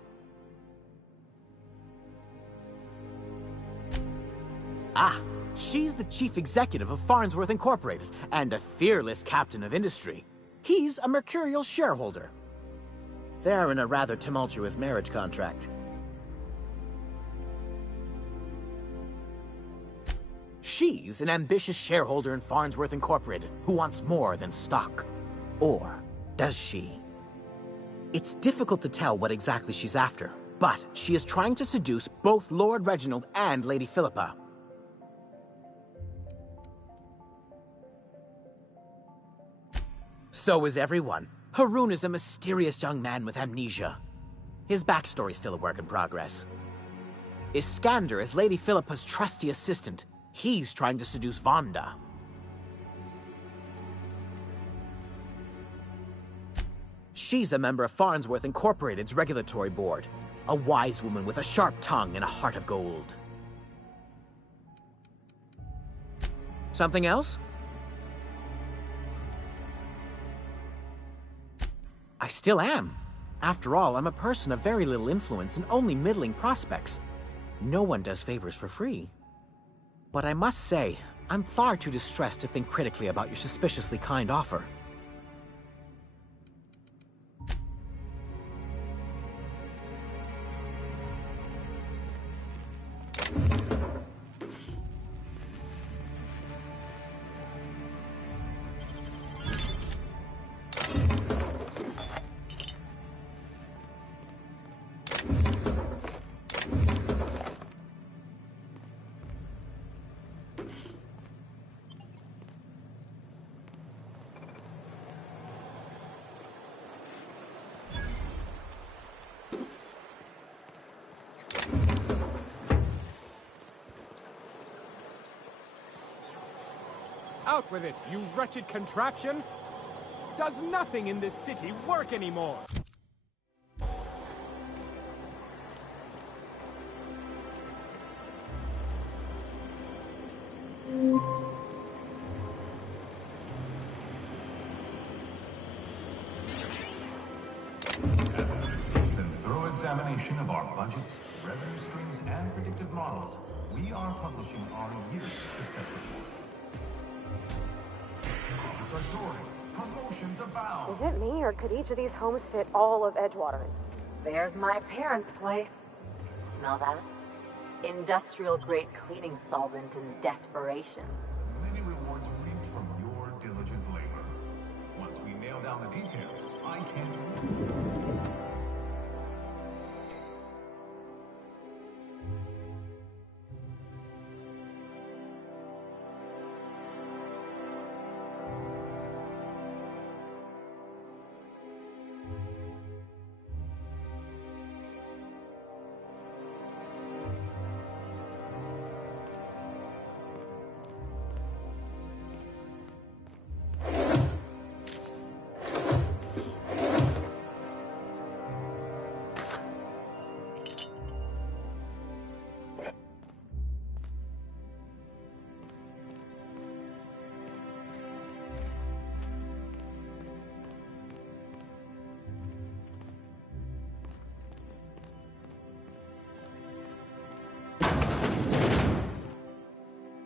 Ah, she's the chief executive of Farnsworth Incorporated, and a fearless captain of industry. He's a mercurial shareholder. They're in a rather tumultuous marriage contract. She's an ambitious shareholder in Farnsworth Incorporated who wants more than stock. Or does she? It's difficult to tell what exactly she's after, but she is trying to seduce both Lord Reginald and Lady Philippa. So is everyone. Haroon is a mysterious young man with amnesia. His backstory's still a work in progress. Iskander is Lady Philippa's trusty assistant. He's trying to seduce Vonda. She's a member of Farnsworth Incorporated's regulatory board. A wise woman with a sharp tongue and a heart of gold. Something else? I still am. After all, I'm a person of very little influence and only middling prospects. No one does favors for free. But I must say, I'm far too distressed to think critically about your suspiciously kind offer. Out with it, you wretched contraption! Does nothing in this city work anymore? Thorough examination of our budgets, revenue streams, and predictive models, we are publishing our yearly success report. Profits are soaring. Promotions abound. Is it me, or could each of these homes fit all of Edgewater's? There's my parents' place. Smell that? Industrial-grade cleaning solvent in desperation. Many rewards reaped from your diligent labor. Once we nail down the details, I can...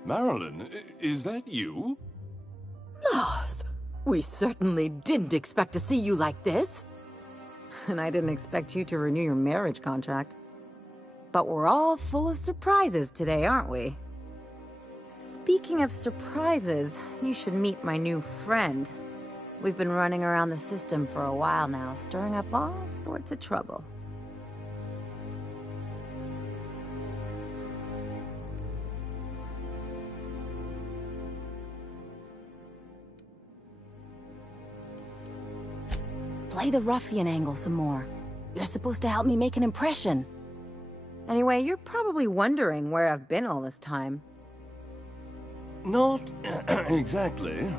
Marilyn, is that you? Lars, we certainly didn't expect to see you like this. And I didn't expect you to renew your marriage contract. But we're all full of surprises today, aren't we? Speaking of surprises, you should meet my new friend. We've been running around the system for a while now, stirring up all sorts of trouble. Play the ruffian angle some more. You're supposed to help me make an impression. Anyway, you're probably wondering where I've been all this time. Not exactly.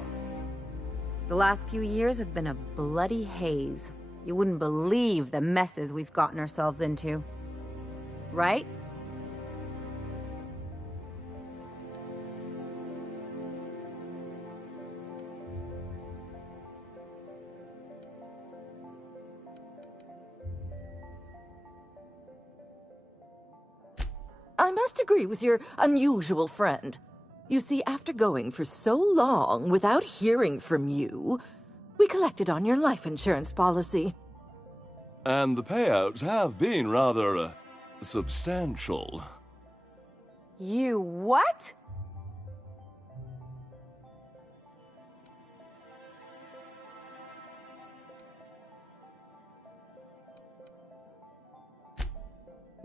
The last few years have been a bloody haze. You wouldn't believe the messes we've gotten ourselves into. Right? I must agree with your unusual friend. You see, after going for so long without hearing from you, we collected on your life insurance policy. And the payouts have been rather, substantial. You what?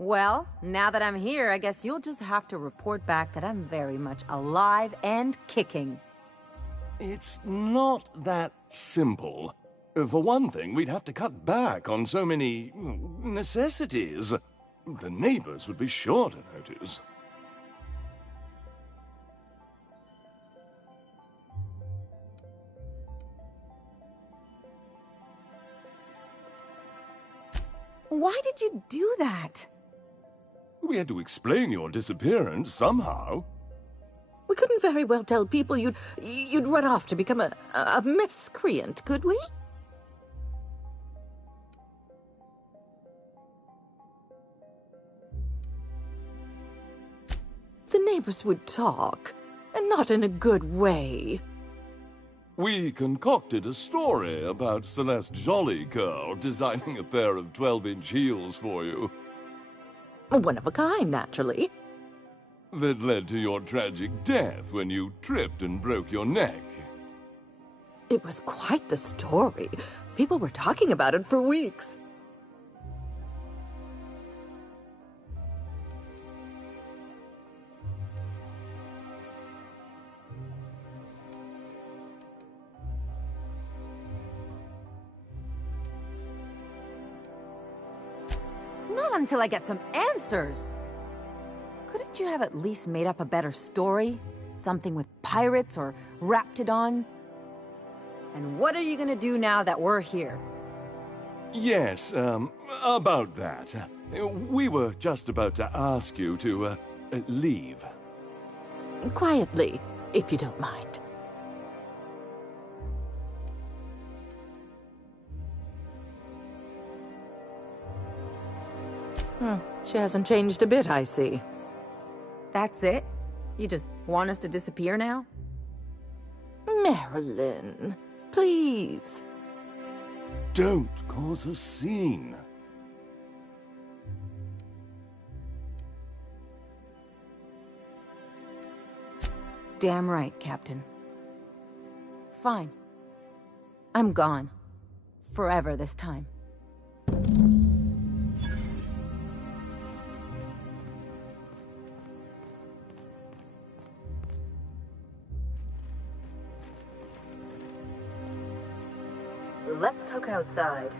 Well, now that I'm here, I guess you'll just have to report back that I'm very much alive and kicking. It's not that simple. For one thing, we'd have to cut back on so many necessities. The neighbors would be sure to notice. Why did you do that? We had to explain your disappearance somehow. We couldn't very well tell people you'd run off to become a miscreant, could we? The neighbors would talk, and not in a good way. We concocted a story about Celeste Jollycurl designing a pair of 12-inch heels for you. One of a kind, naturally. That led to your tragic death when you tripped and broke your neck. It was quite the story. People were talking about it for weeks. Not until I get some answers. Couldn't you have at least made up a better story? Something with pirates or raptidons? And what are you gonna do now that we're here? Yes, about that. We were just about to ask you to, leave. Quietly, if you don't mind. She hasn't changed a bit, I see. That's it? You just want us to disappear now? Marilyn, please. Don't cause a scene. Damn right, Captain. Fine. I'm gone. Forever this time. Let's talk outside.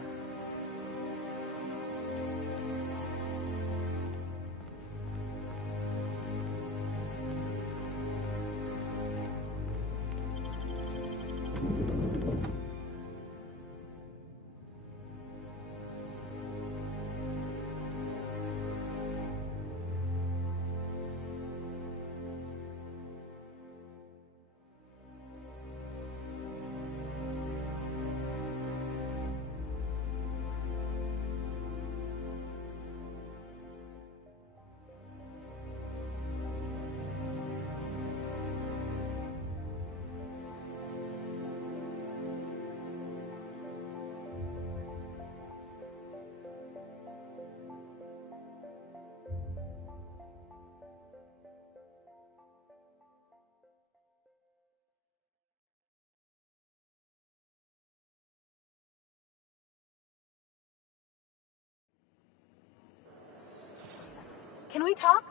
Can we talk?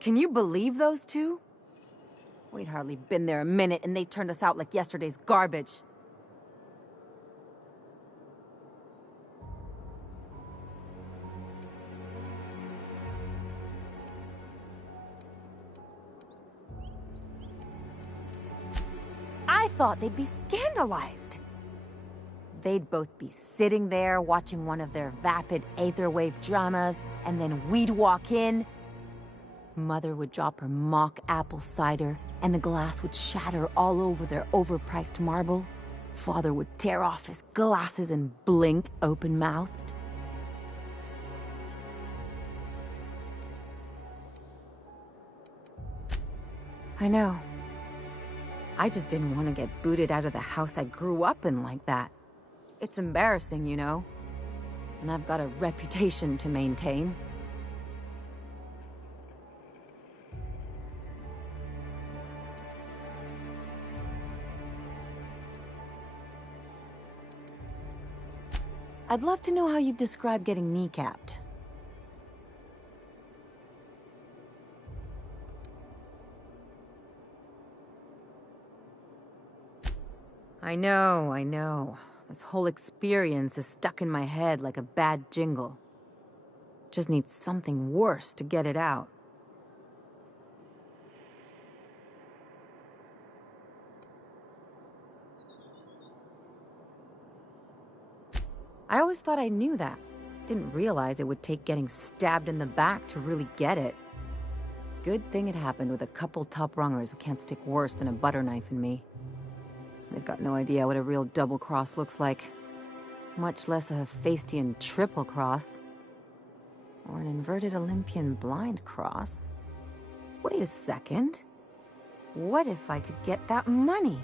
Can you believe those two? We'd hardly been there a minute and they turned us out like yesterday's garbage. I thought they'd be scandalized. They'd both be sitting there watching one of their vapid aetherwave dramas, and then we'd walk in. Mother would drop her mock apple cider, and the glass would shatter all over their overpriced marble. Father would tear off his glasses and blink open-mouthed. I know. I just didn't want to get booted out of the house I grew up in like that. It's embarrassing, you know. And I've got a reputation to maintain. I'd love to know how you'd describe getting kneecapped. I know. This whole experience is stuck in my head like a bad jingle. Just need something worse to get it out. I always thought I knew that. Didn't realize it would take getting stabbed in the back to really get it. Good thing it happened with a couple top-rungers who can't stick worse than a butter knife in me. They've got no idea what a real double cross looks like. Much less a Hephaestian triple cross. Or an inverted Olympian blind cross. Wait a second. What if I could get that money?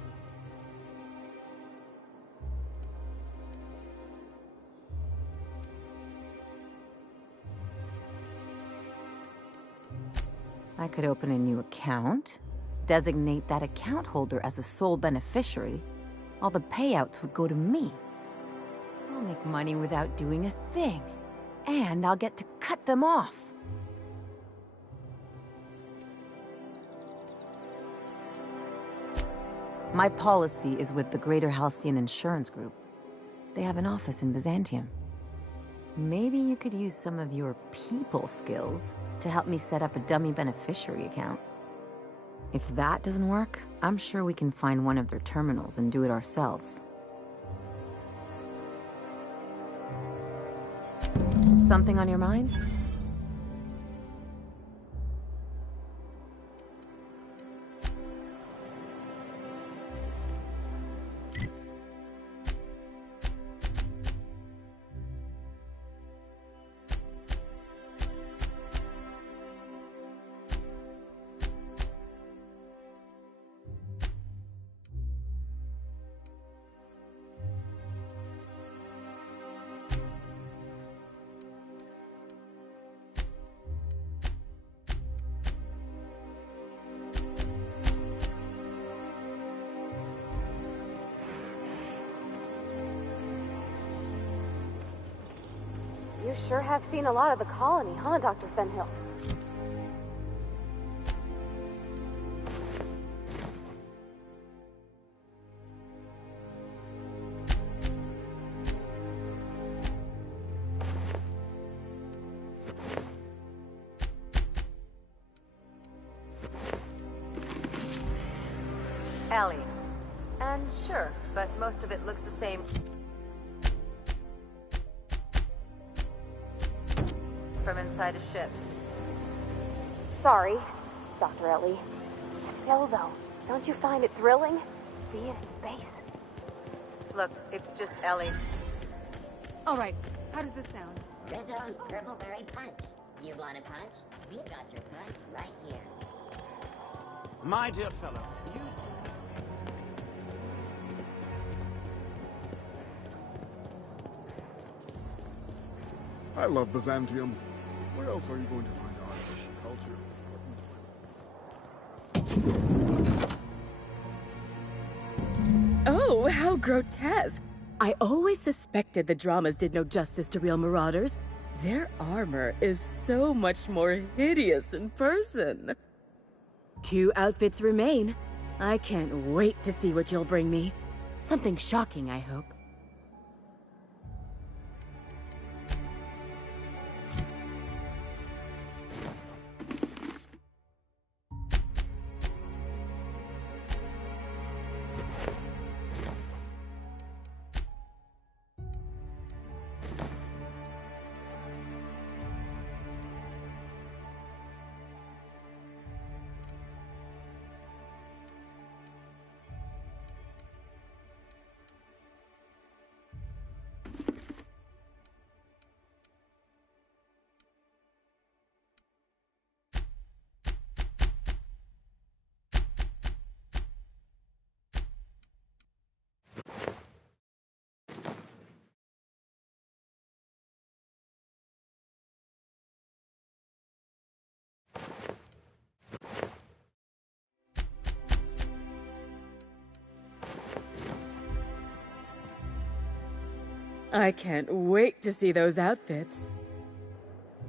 I could open a new account, designate that account holder as a sole beneficiary. All the payouts would go to me. I'll make money without doing a thing. And I'll get to cut them off. My policy is with the Greater Halcyon Insurance Group. They have an office in Byzantium. Maybe you could use some of your people skills to help me set up a dummy beneficiary account. If that doesn't work, I'm sure we can find one of their terminals and do it ourselves. Something on your mind? You sure have seen a lot of the colony, huh, Dr. Fenhill? Ellie. And sure, but most of it looks the same. From inside a ship. Sorry, Dr. Ellie. Still, though, don't you find it thrilling? Being in space? Look, it's just Ellie. All right, how does this sound? Rizzo's Purpleberry Punch. You want a punch? We've got your punch right here. My dear fellow, you... I love Byzantium. Where else are you going to find art and culture? Oh, how grotesque. I always suspected the dramas did no justice to real marauders. Their armor is so much more hideous in person. 2 outfits remain. I can't wait to see what you'll bring me. Something shocking, I hope. I can't wait to see those outfits.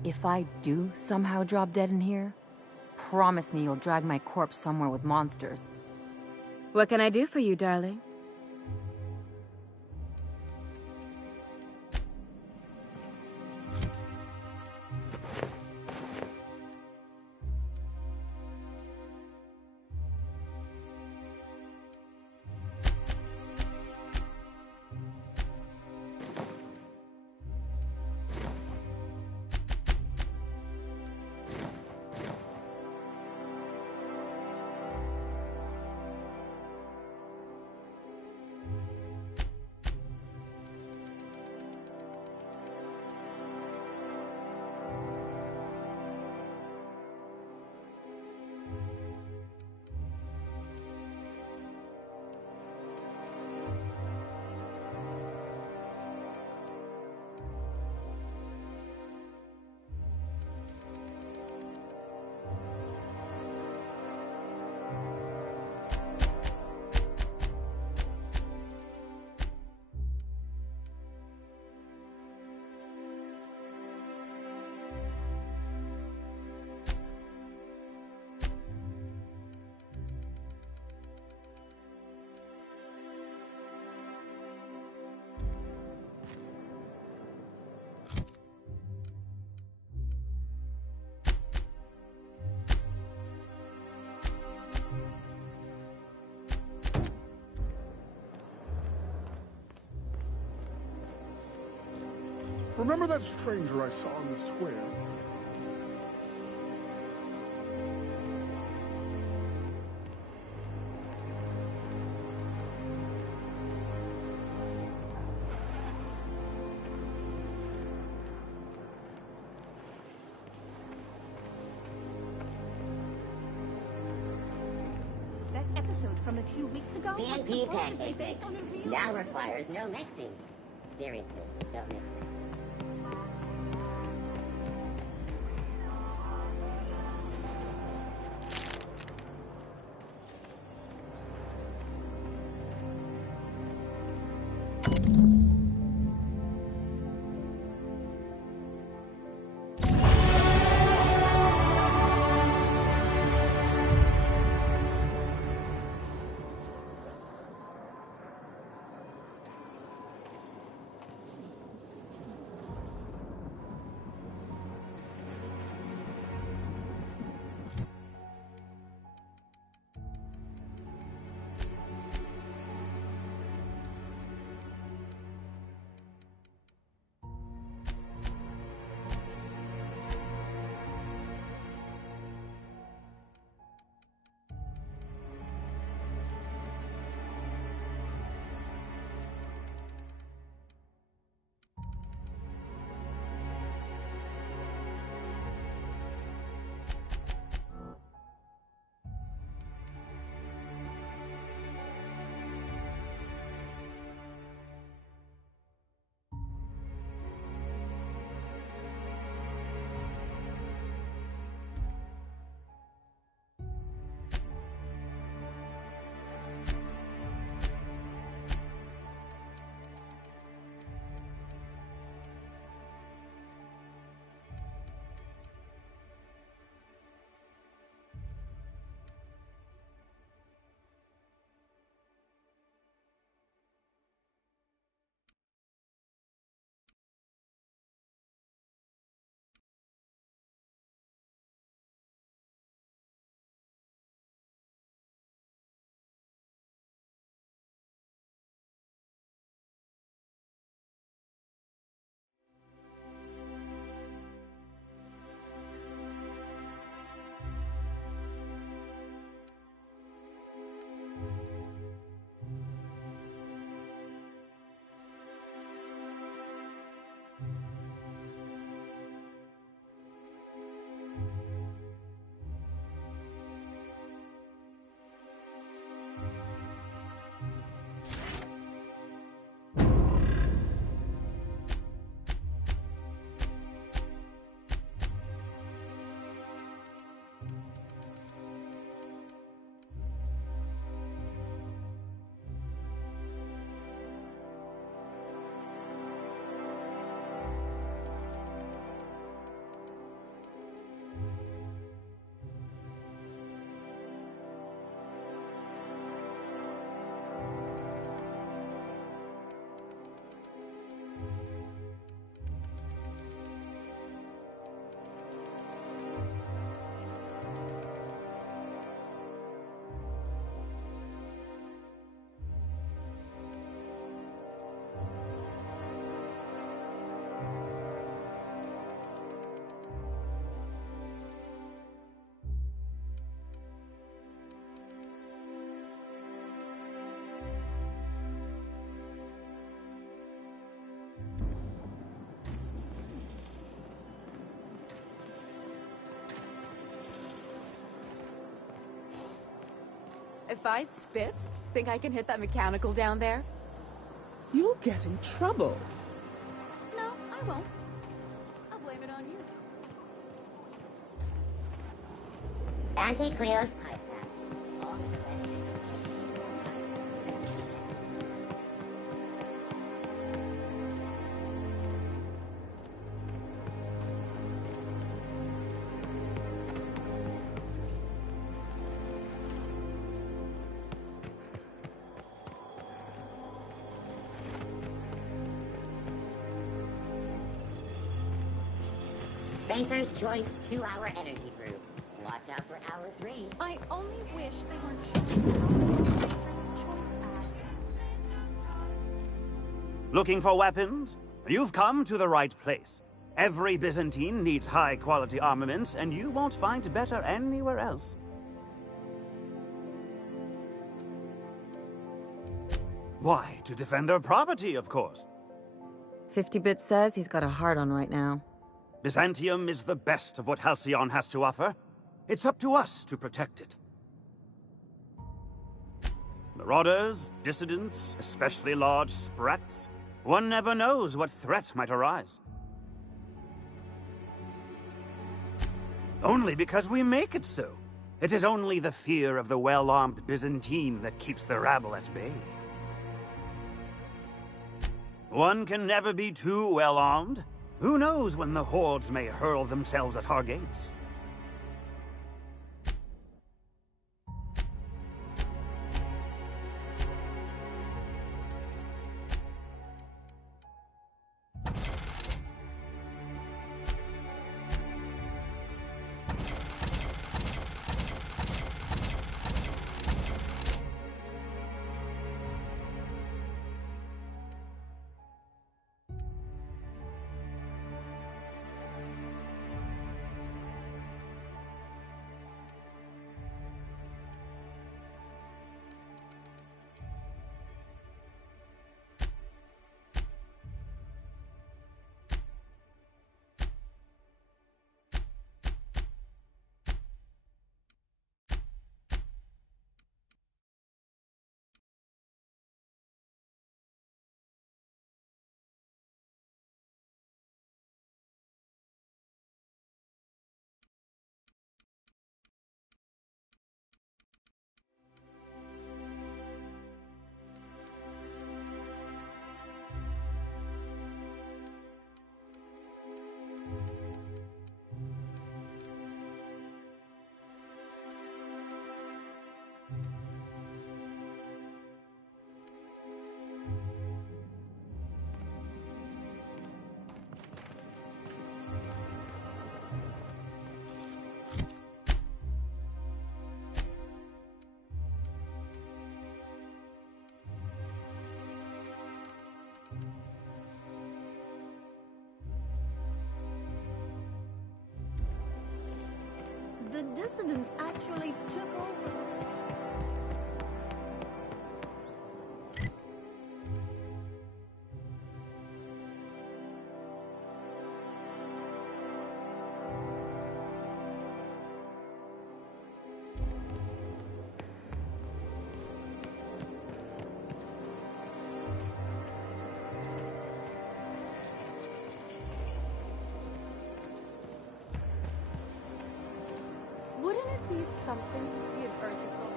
If I do somehow drop dead in here, promise me you'll drag my corpse somewhere with monsters. What can I do for you, darling? Remember that stranger I saw in the square? That episode from a few weeks ago was VIP supposedly pancake based on a mix. real... Now requires no mixing. Seriously, don't mix it. If I spit, think I can hit that mechanical down there? You'll get in trouble. No, I won't. I'll blame it on you. Auntie Cleo's pipe factory. All the Spacer's Choice 2-hour energy brew. Watch out for hour 3. I only wish they weren't showing Spacer's Choice ads. Looking for weapons? You've come to the right place. Every Byzantine needs high-quality armaments, and you won't find better anywhere else. Why? To defend their property, of course. 50-Bit says he's got a hard on right now. Byzantium is the best of what Halcyon has to offer. It's up to us to protect it. Marauders, dissidents, especially large sprats. One never knows what threat might arise. Only because we make it so. It is only the fear of the well-armed Byzantine that keeps the rabble at bay. One can never be too well-armed. Who knows when the hordes may hurl themselves at our gates? The dissidents actually took over. Wouldn't it be something to see an Earth assault?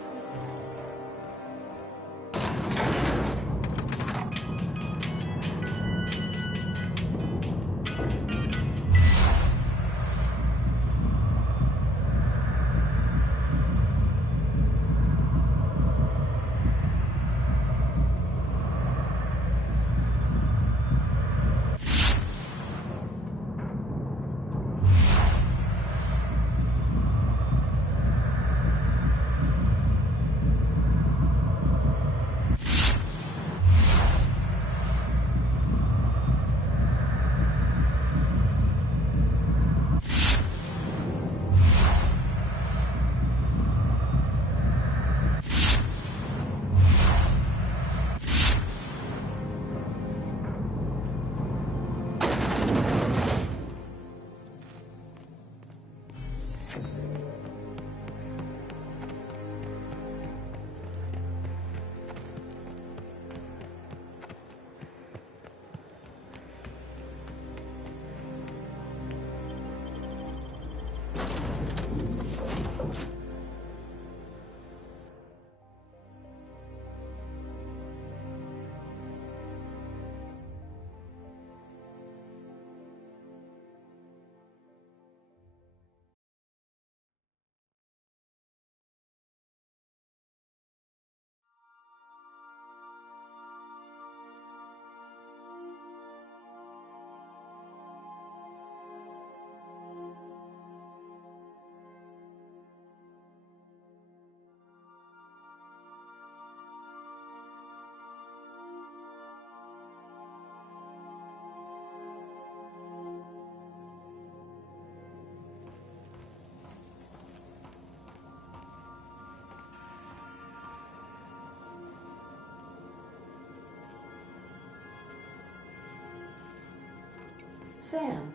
Sam,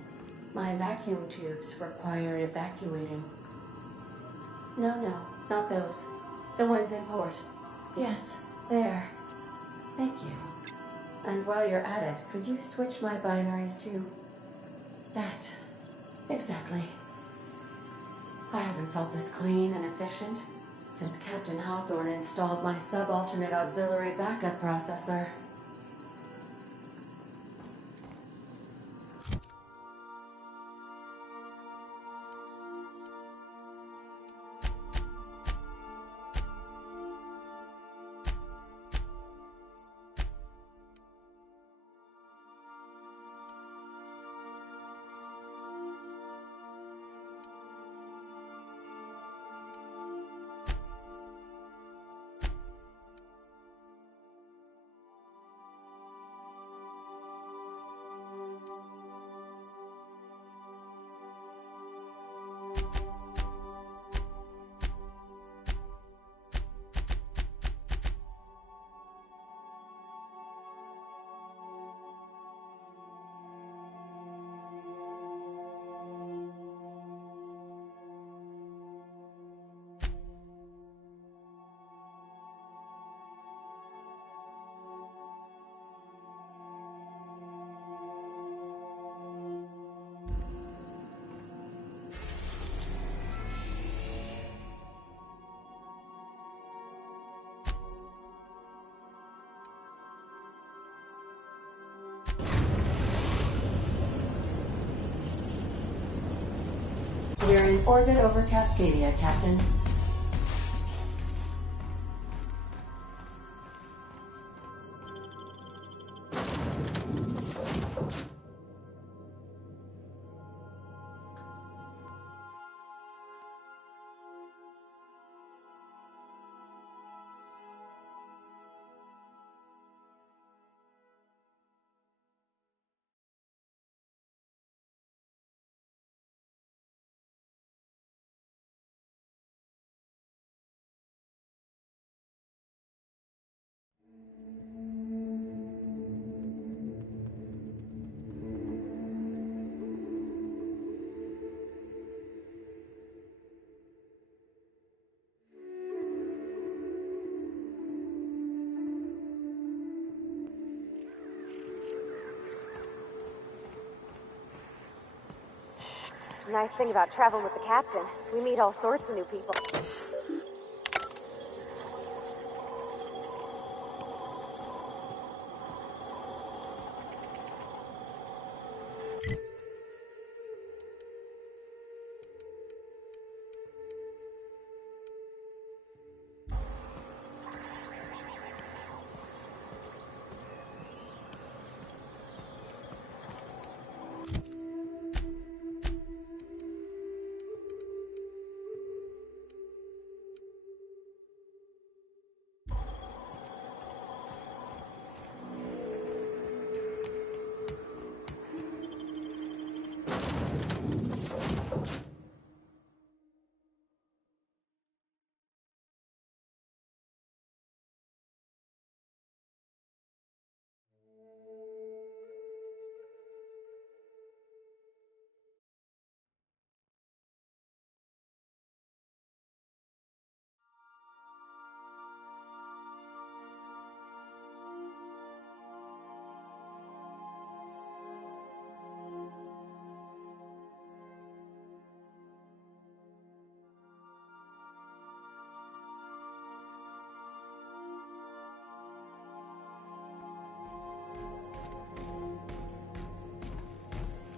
my vacuum tubes require evacuating. No, not those. The ones in port. Yes, there. Thank you. And while you're at it, could you switch my binaries to that? Exactly. I haven't felt this clean and efficient since Captain Hawthorne installed my subalternate auxiliary backup processor. We're in orbit over Cascadia, Captain. Nice thing about traveling with the captain. We meet all sorts of new people.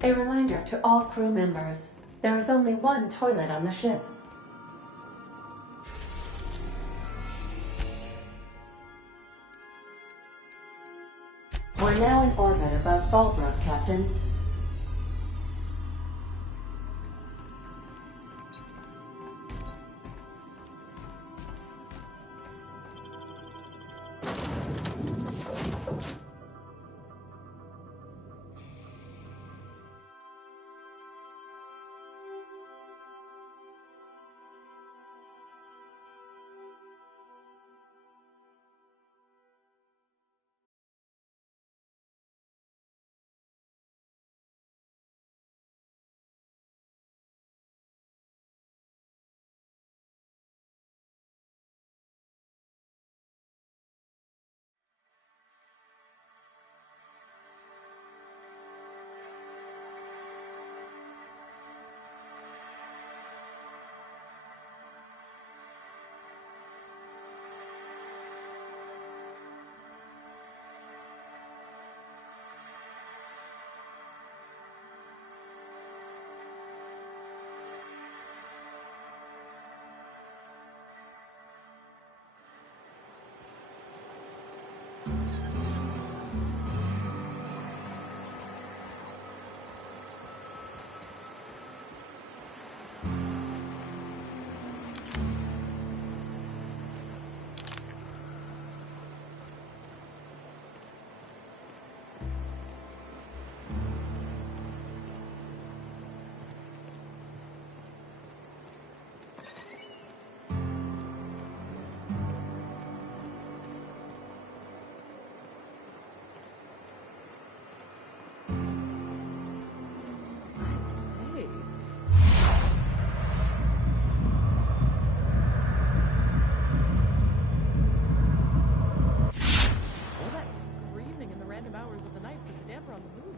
A reminder to all crew members, there is only one toilet on the ship. We're now in orbit above Fallbrook, Captain. daytime hours of the night puts a damper on the mood.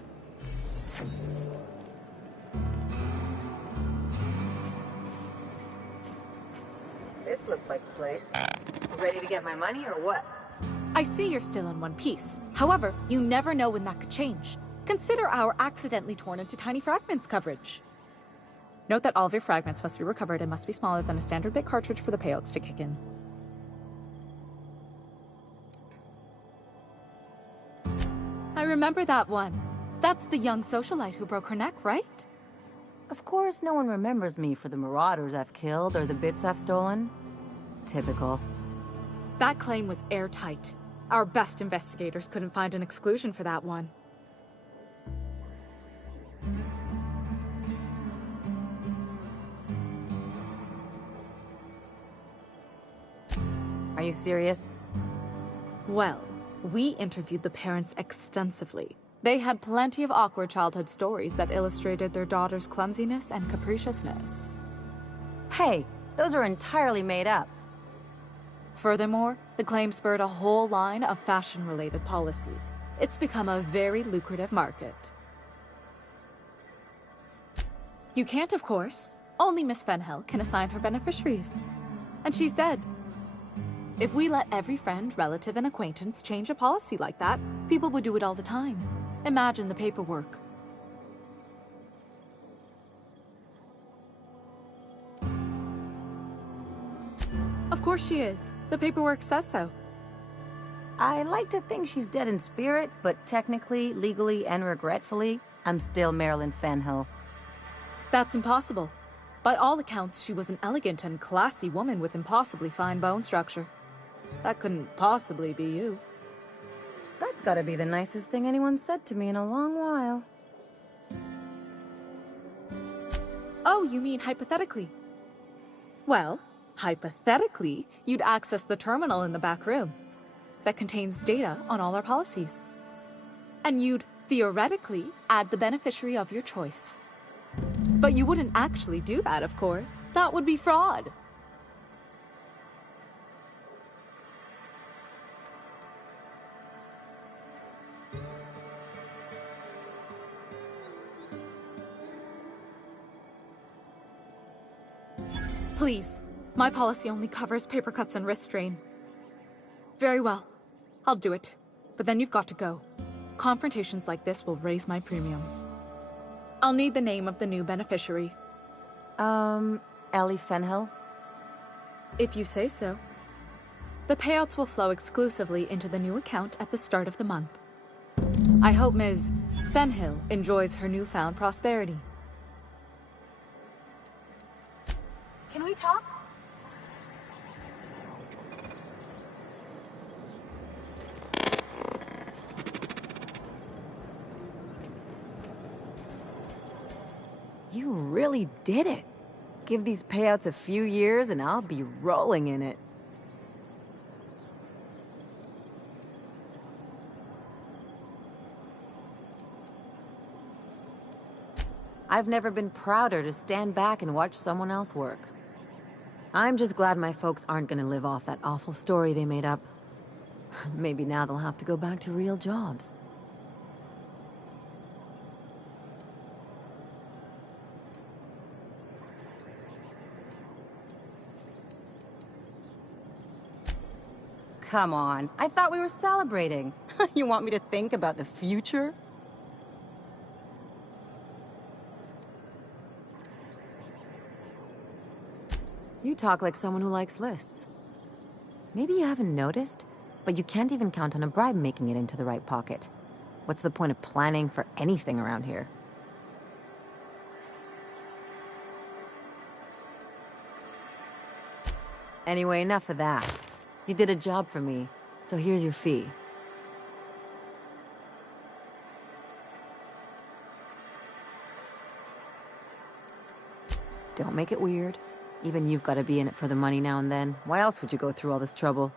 This looks like the place. Ready to get my money or what? I see you're still in one piece. However, you never know when that could change. Consider our accidentally torn into tiny fragments coverage. Note that all of your fragments must be recovered and must be smaller than a standard bit cartridge for the payouts to kick in. I remember that one. That's the young socialite who broke her neck, right? Of course, no one remembers me for the marauders I've killed or the bits I've stolen. Typical. That claim was airtight. Our best investigators couldn't find an exclusion for that one. Are you serious? Well, we interviewed the parents extensively. They had plenty of awkward childhood stories that illustrated their daughter's clumsiness and capriciousness. Hey, those are entirely made up. Furthermore, the claim spurred a whole line of fashion-related policies. It's become a very lucrative market. You can't, of course. Only Miss Fenhill can assign her beneficiaries. And she's dead. If we let every friend, relative, and acquaintance change a policy like that, people would do it all the time. Imagine the paperwork. Of course she is. The paperwork says so. I like to think she's dead in spirit, but technically, legally, and regretfully, I'm still Marilyn Fenhill. That's impossible. By all accounts, she was an elegant and classy woman with impossibly fine bone structure. That couldn't possibly be you. That's gotta be the nicest thing anyone's said to me in a long while. Oh, you mean hypothetically? Well, hypothetically, you'd access the terminal in the back room that contains data on all our policies. And you'd, theoretically, add the beneficiary of your choice. But you wouldn't actually do that, of course. That would be fraud. Please, my policy only covers paper cuts and wrist strain. Very well, I'll do it. But then you've got to go. Confrontations like this will raise my premiums. I'll need the name of the new beneficiary. Ellie Fenhill? If you say so. The payouts will flow exclusively into the new account at the start of the month. I hope Ms. Fenhill enjoys her newfound prosperity. Can we talk? You really did it. Give these payouts a few years and I'll be rolling in it. I've never been prouder to stand back and watch someone else work. I'm just glad my folks aren't gonna live off that awful story they made up. Maybe now they'll have to go back to real jobs. Come on, I thought we were celebrating. You want me to think about the future? You talk like someone who likes lists. Maybe you haven't noticed, but you can't even count on a bribe making it into the right pocket. What's the point of planning for anything around here? Anyway, enough of that. You did a job for me, so here's your fee. Don't make it weird. Even you've got to be in it for the money now and then. Why else would you go through all this trouble?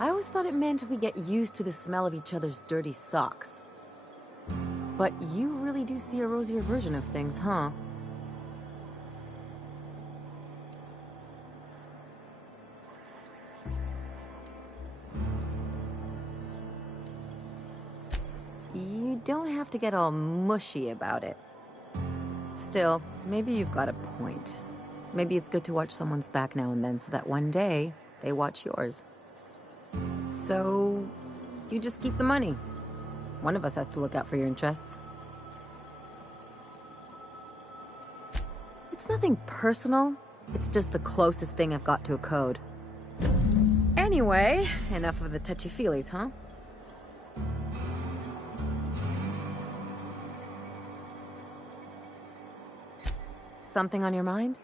I always thought it meant we get used to the smell of each other's dirty socks. But you really do see a rosier version of things, huh? You don't have to get all mushy about it. Still, maybe you've got a point. Maybe it's good to watch someone's back now and then so that one day they watch yours. So, you just keep the money. One of us has to look out for your interests. It's nothing personal. It's just the closest thing I've got to a code. Anyway, enough of the touchy-feelies, huh? Something on your mind?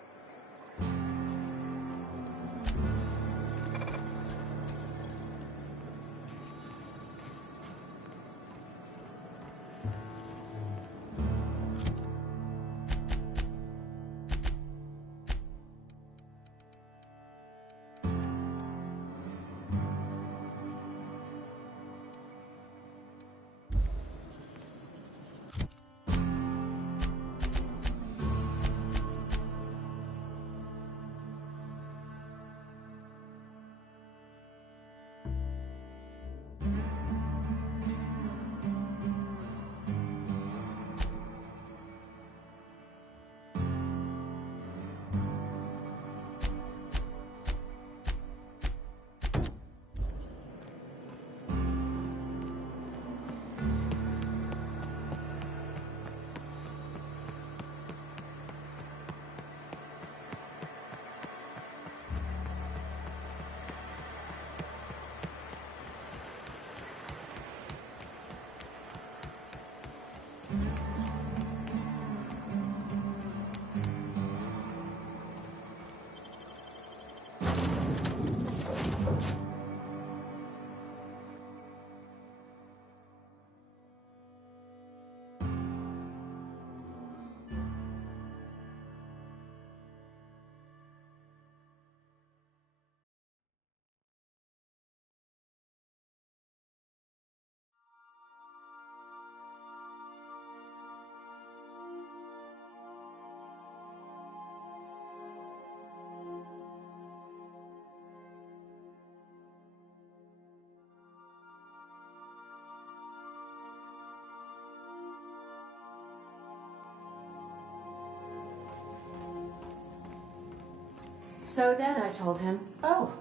So then I told him, oh,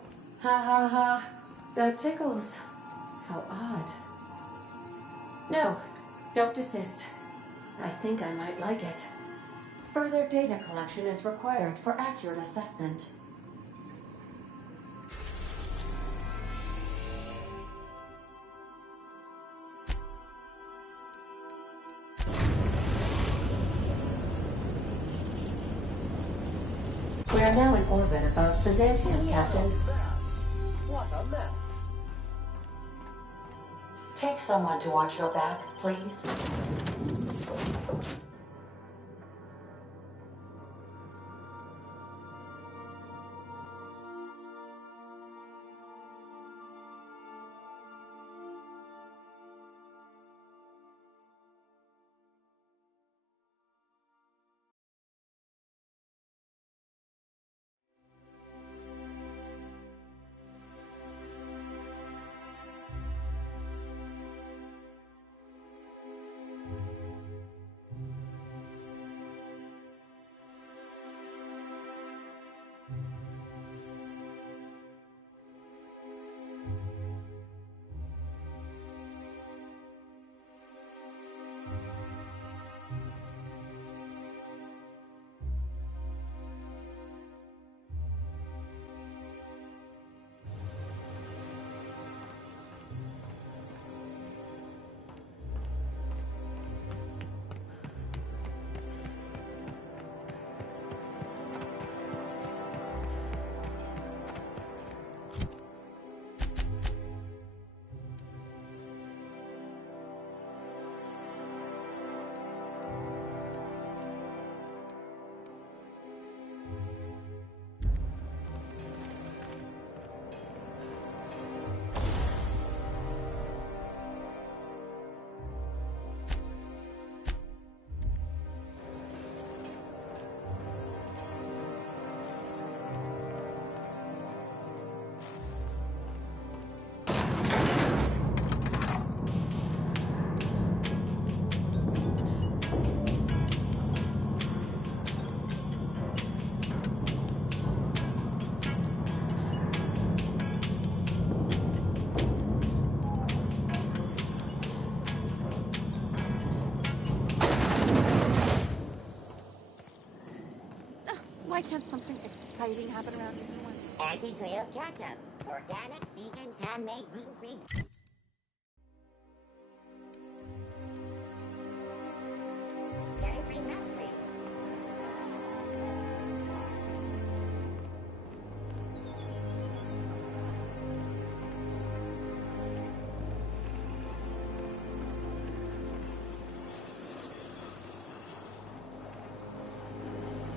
ha ha ha, that tickles. How odd. No, don't desist. I think I might like it. Further data collection is required for accurate assessment. We are now in orbit above Byzantium, Captain. What a mess. Take someone to watch your back, please. happen around here? Auntie Cleo's ketchup. Organic, vegan, handmade, gluten-free. Dairy-free, nut-free.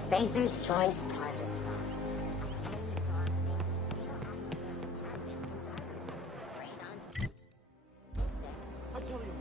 Spacer's Choice Target Sauce. A tangy sauce makes real appetite. Great on fish sticks. I tell you.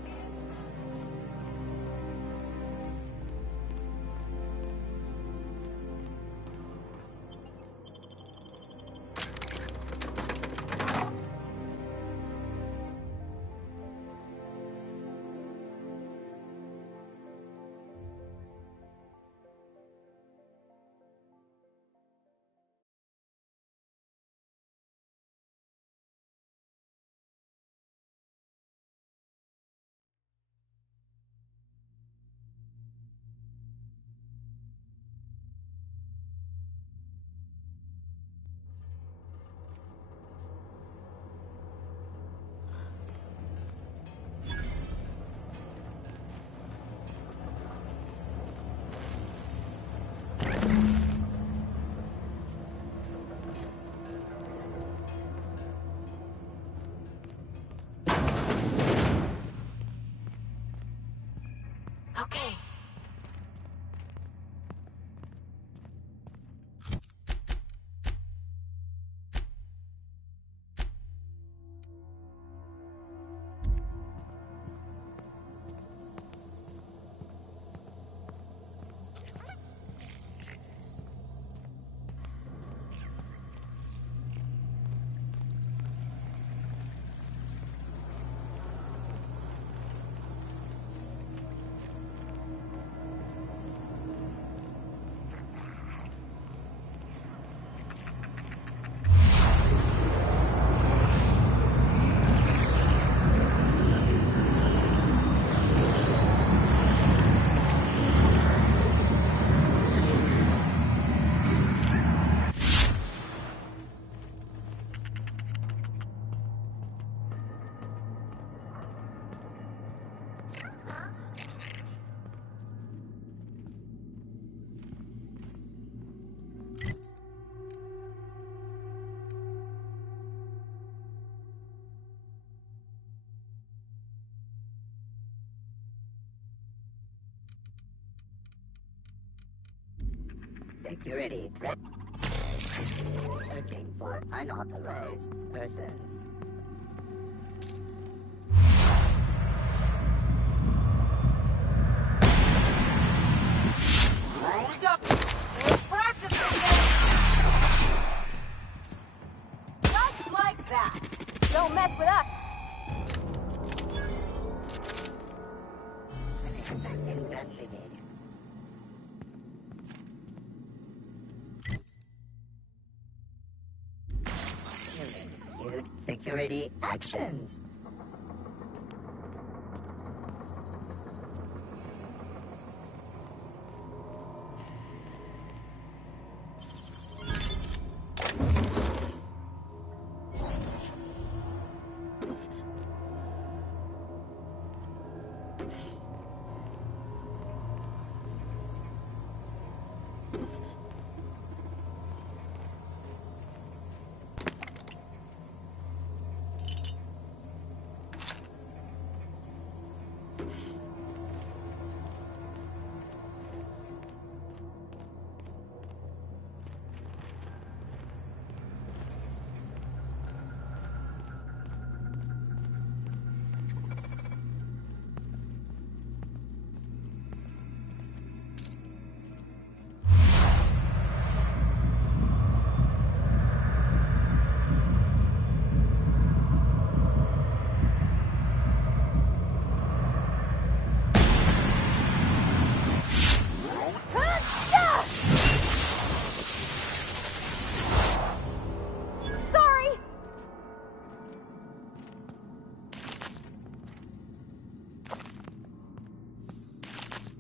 Okay. Security threat. Searching for unauthorized persons. Hold up! We're practicing this! Just like that! Don't mess with us! Investigating. Security actions.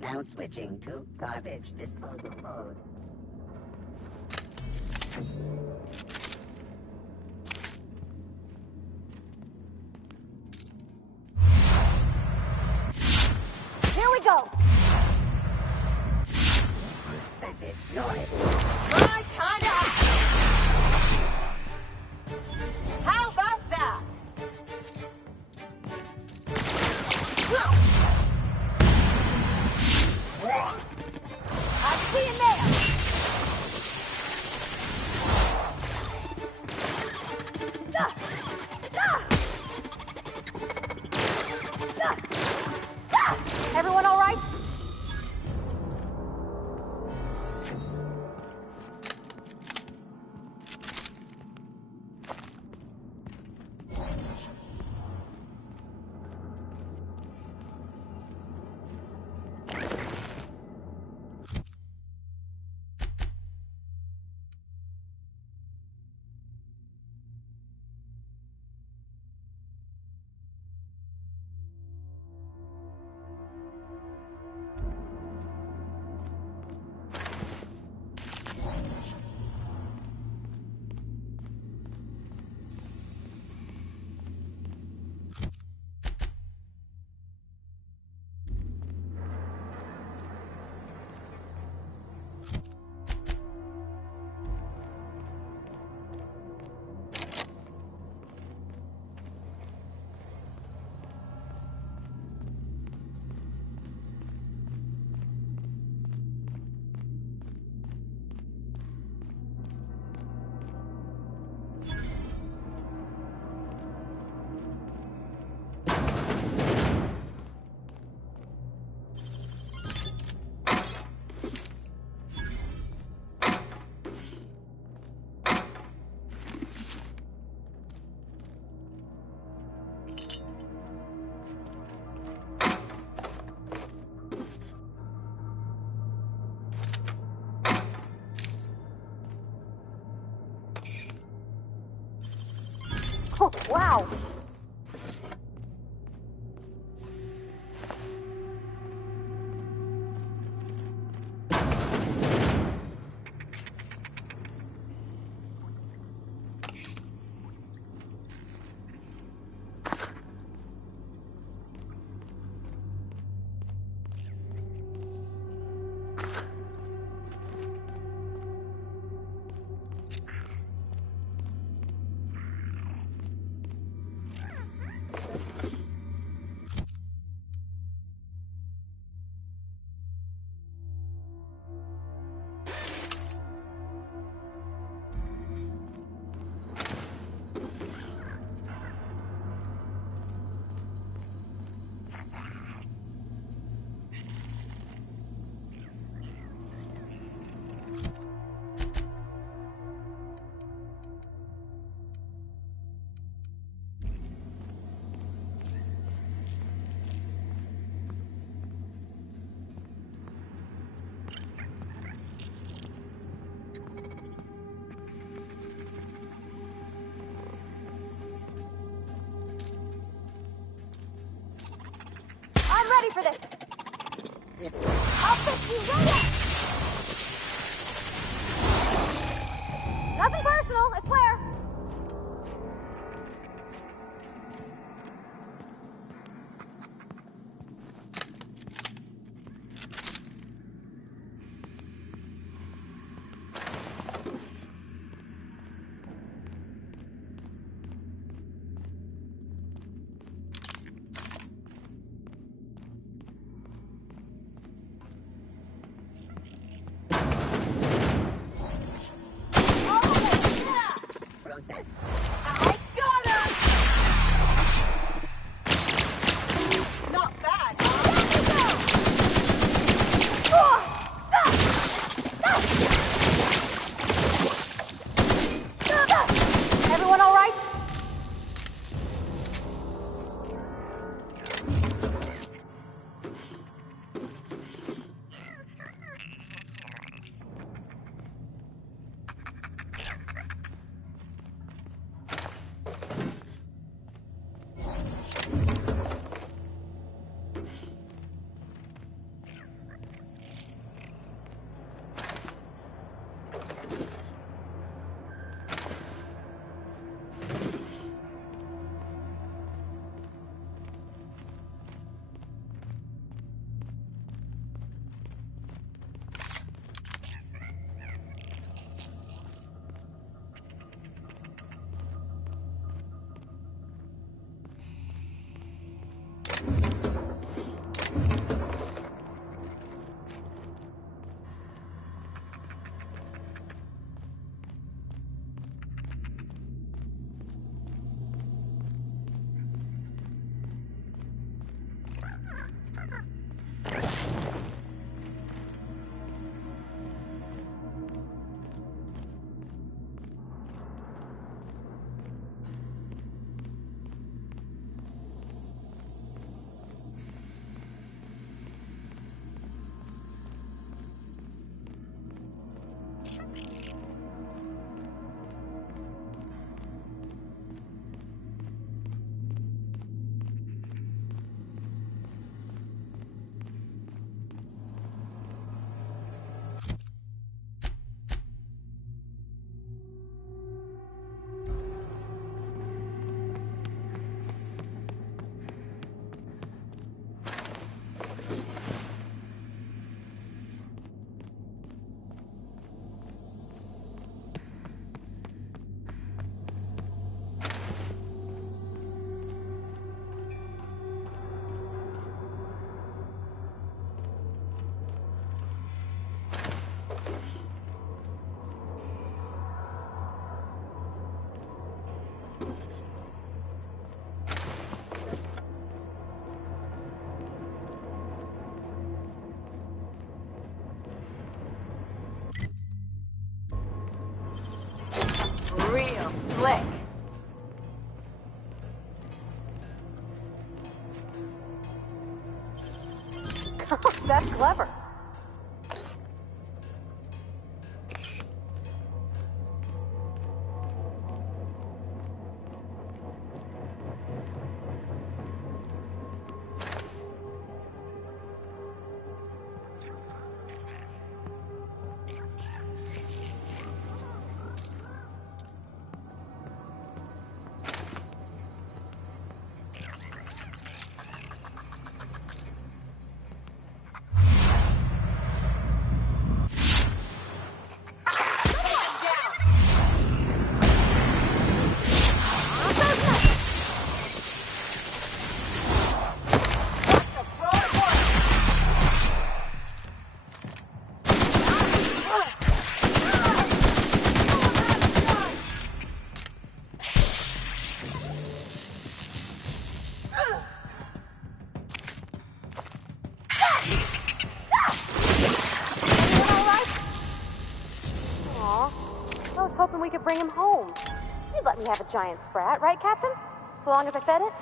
Now switching to garbage disposal mode. Here we go! Unexpected noise. My kind of... How about that? I see him there! Everyone all right? Oh, wow! I'm ready for this! I'll fix you right up! Nothing personal, I swear! Real slick. That's clever. Hoping we could bring him home. You'd let me have a giant sprat, right, Captain? So long as I fed it?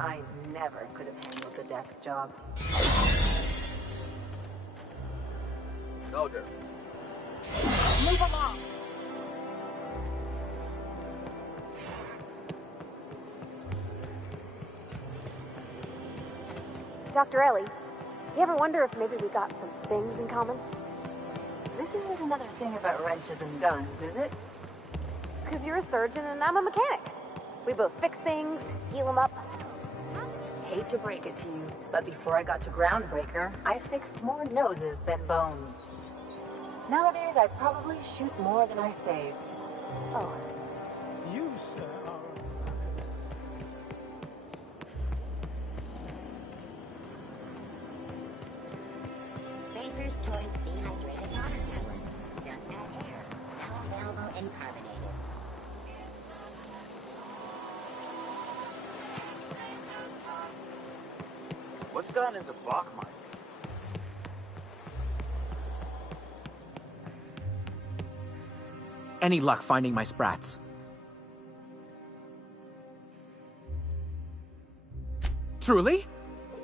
I never could have handled the desk job. Soldier. Move along! Dr. Ellie, you ever wonder if maybe we got some things in common? This isn't another thing about wrenches and guns, is it? Because you're a surgeon and I'm a mechanic. We both fix things, heal them up. Hate to break it to you, but before I got to Groundbreaker, I fixed more noses than bones. Nowadays, I probably shoot more than I save. Oh. You, sir, are... Spacer's Choice Dehydrated Water Tablet. Just add air. Now available in carbonated. What's gone into Bachmeister? Any luck finding my sprats? Truly?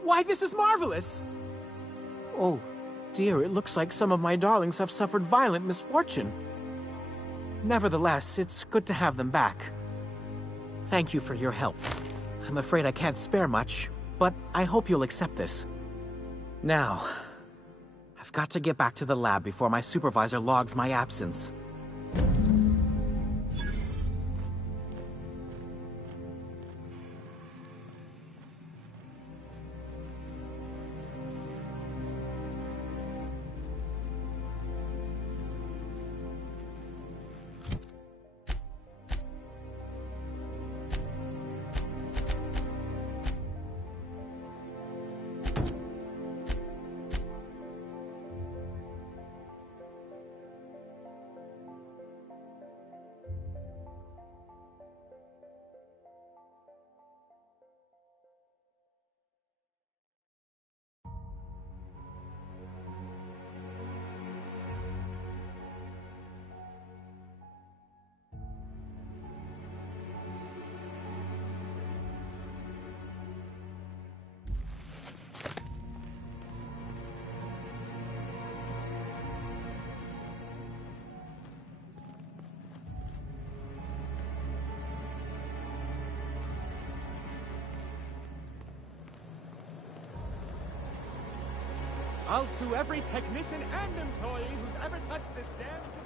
Why, this is marvelous! Oh, dear, it looks like some of my darlings have suffered violent misfortune. Nevertheless, it's good to have them back. Thank you for your help. I'm afraid I can't spare much, but I hope you'll accept this. Now, I've got to get back to the lab before my supervisor logs my absence. I'll sue every technician and employee who's ever touched this damn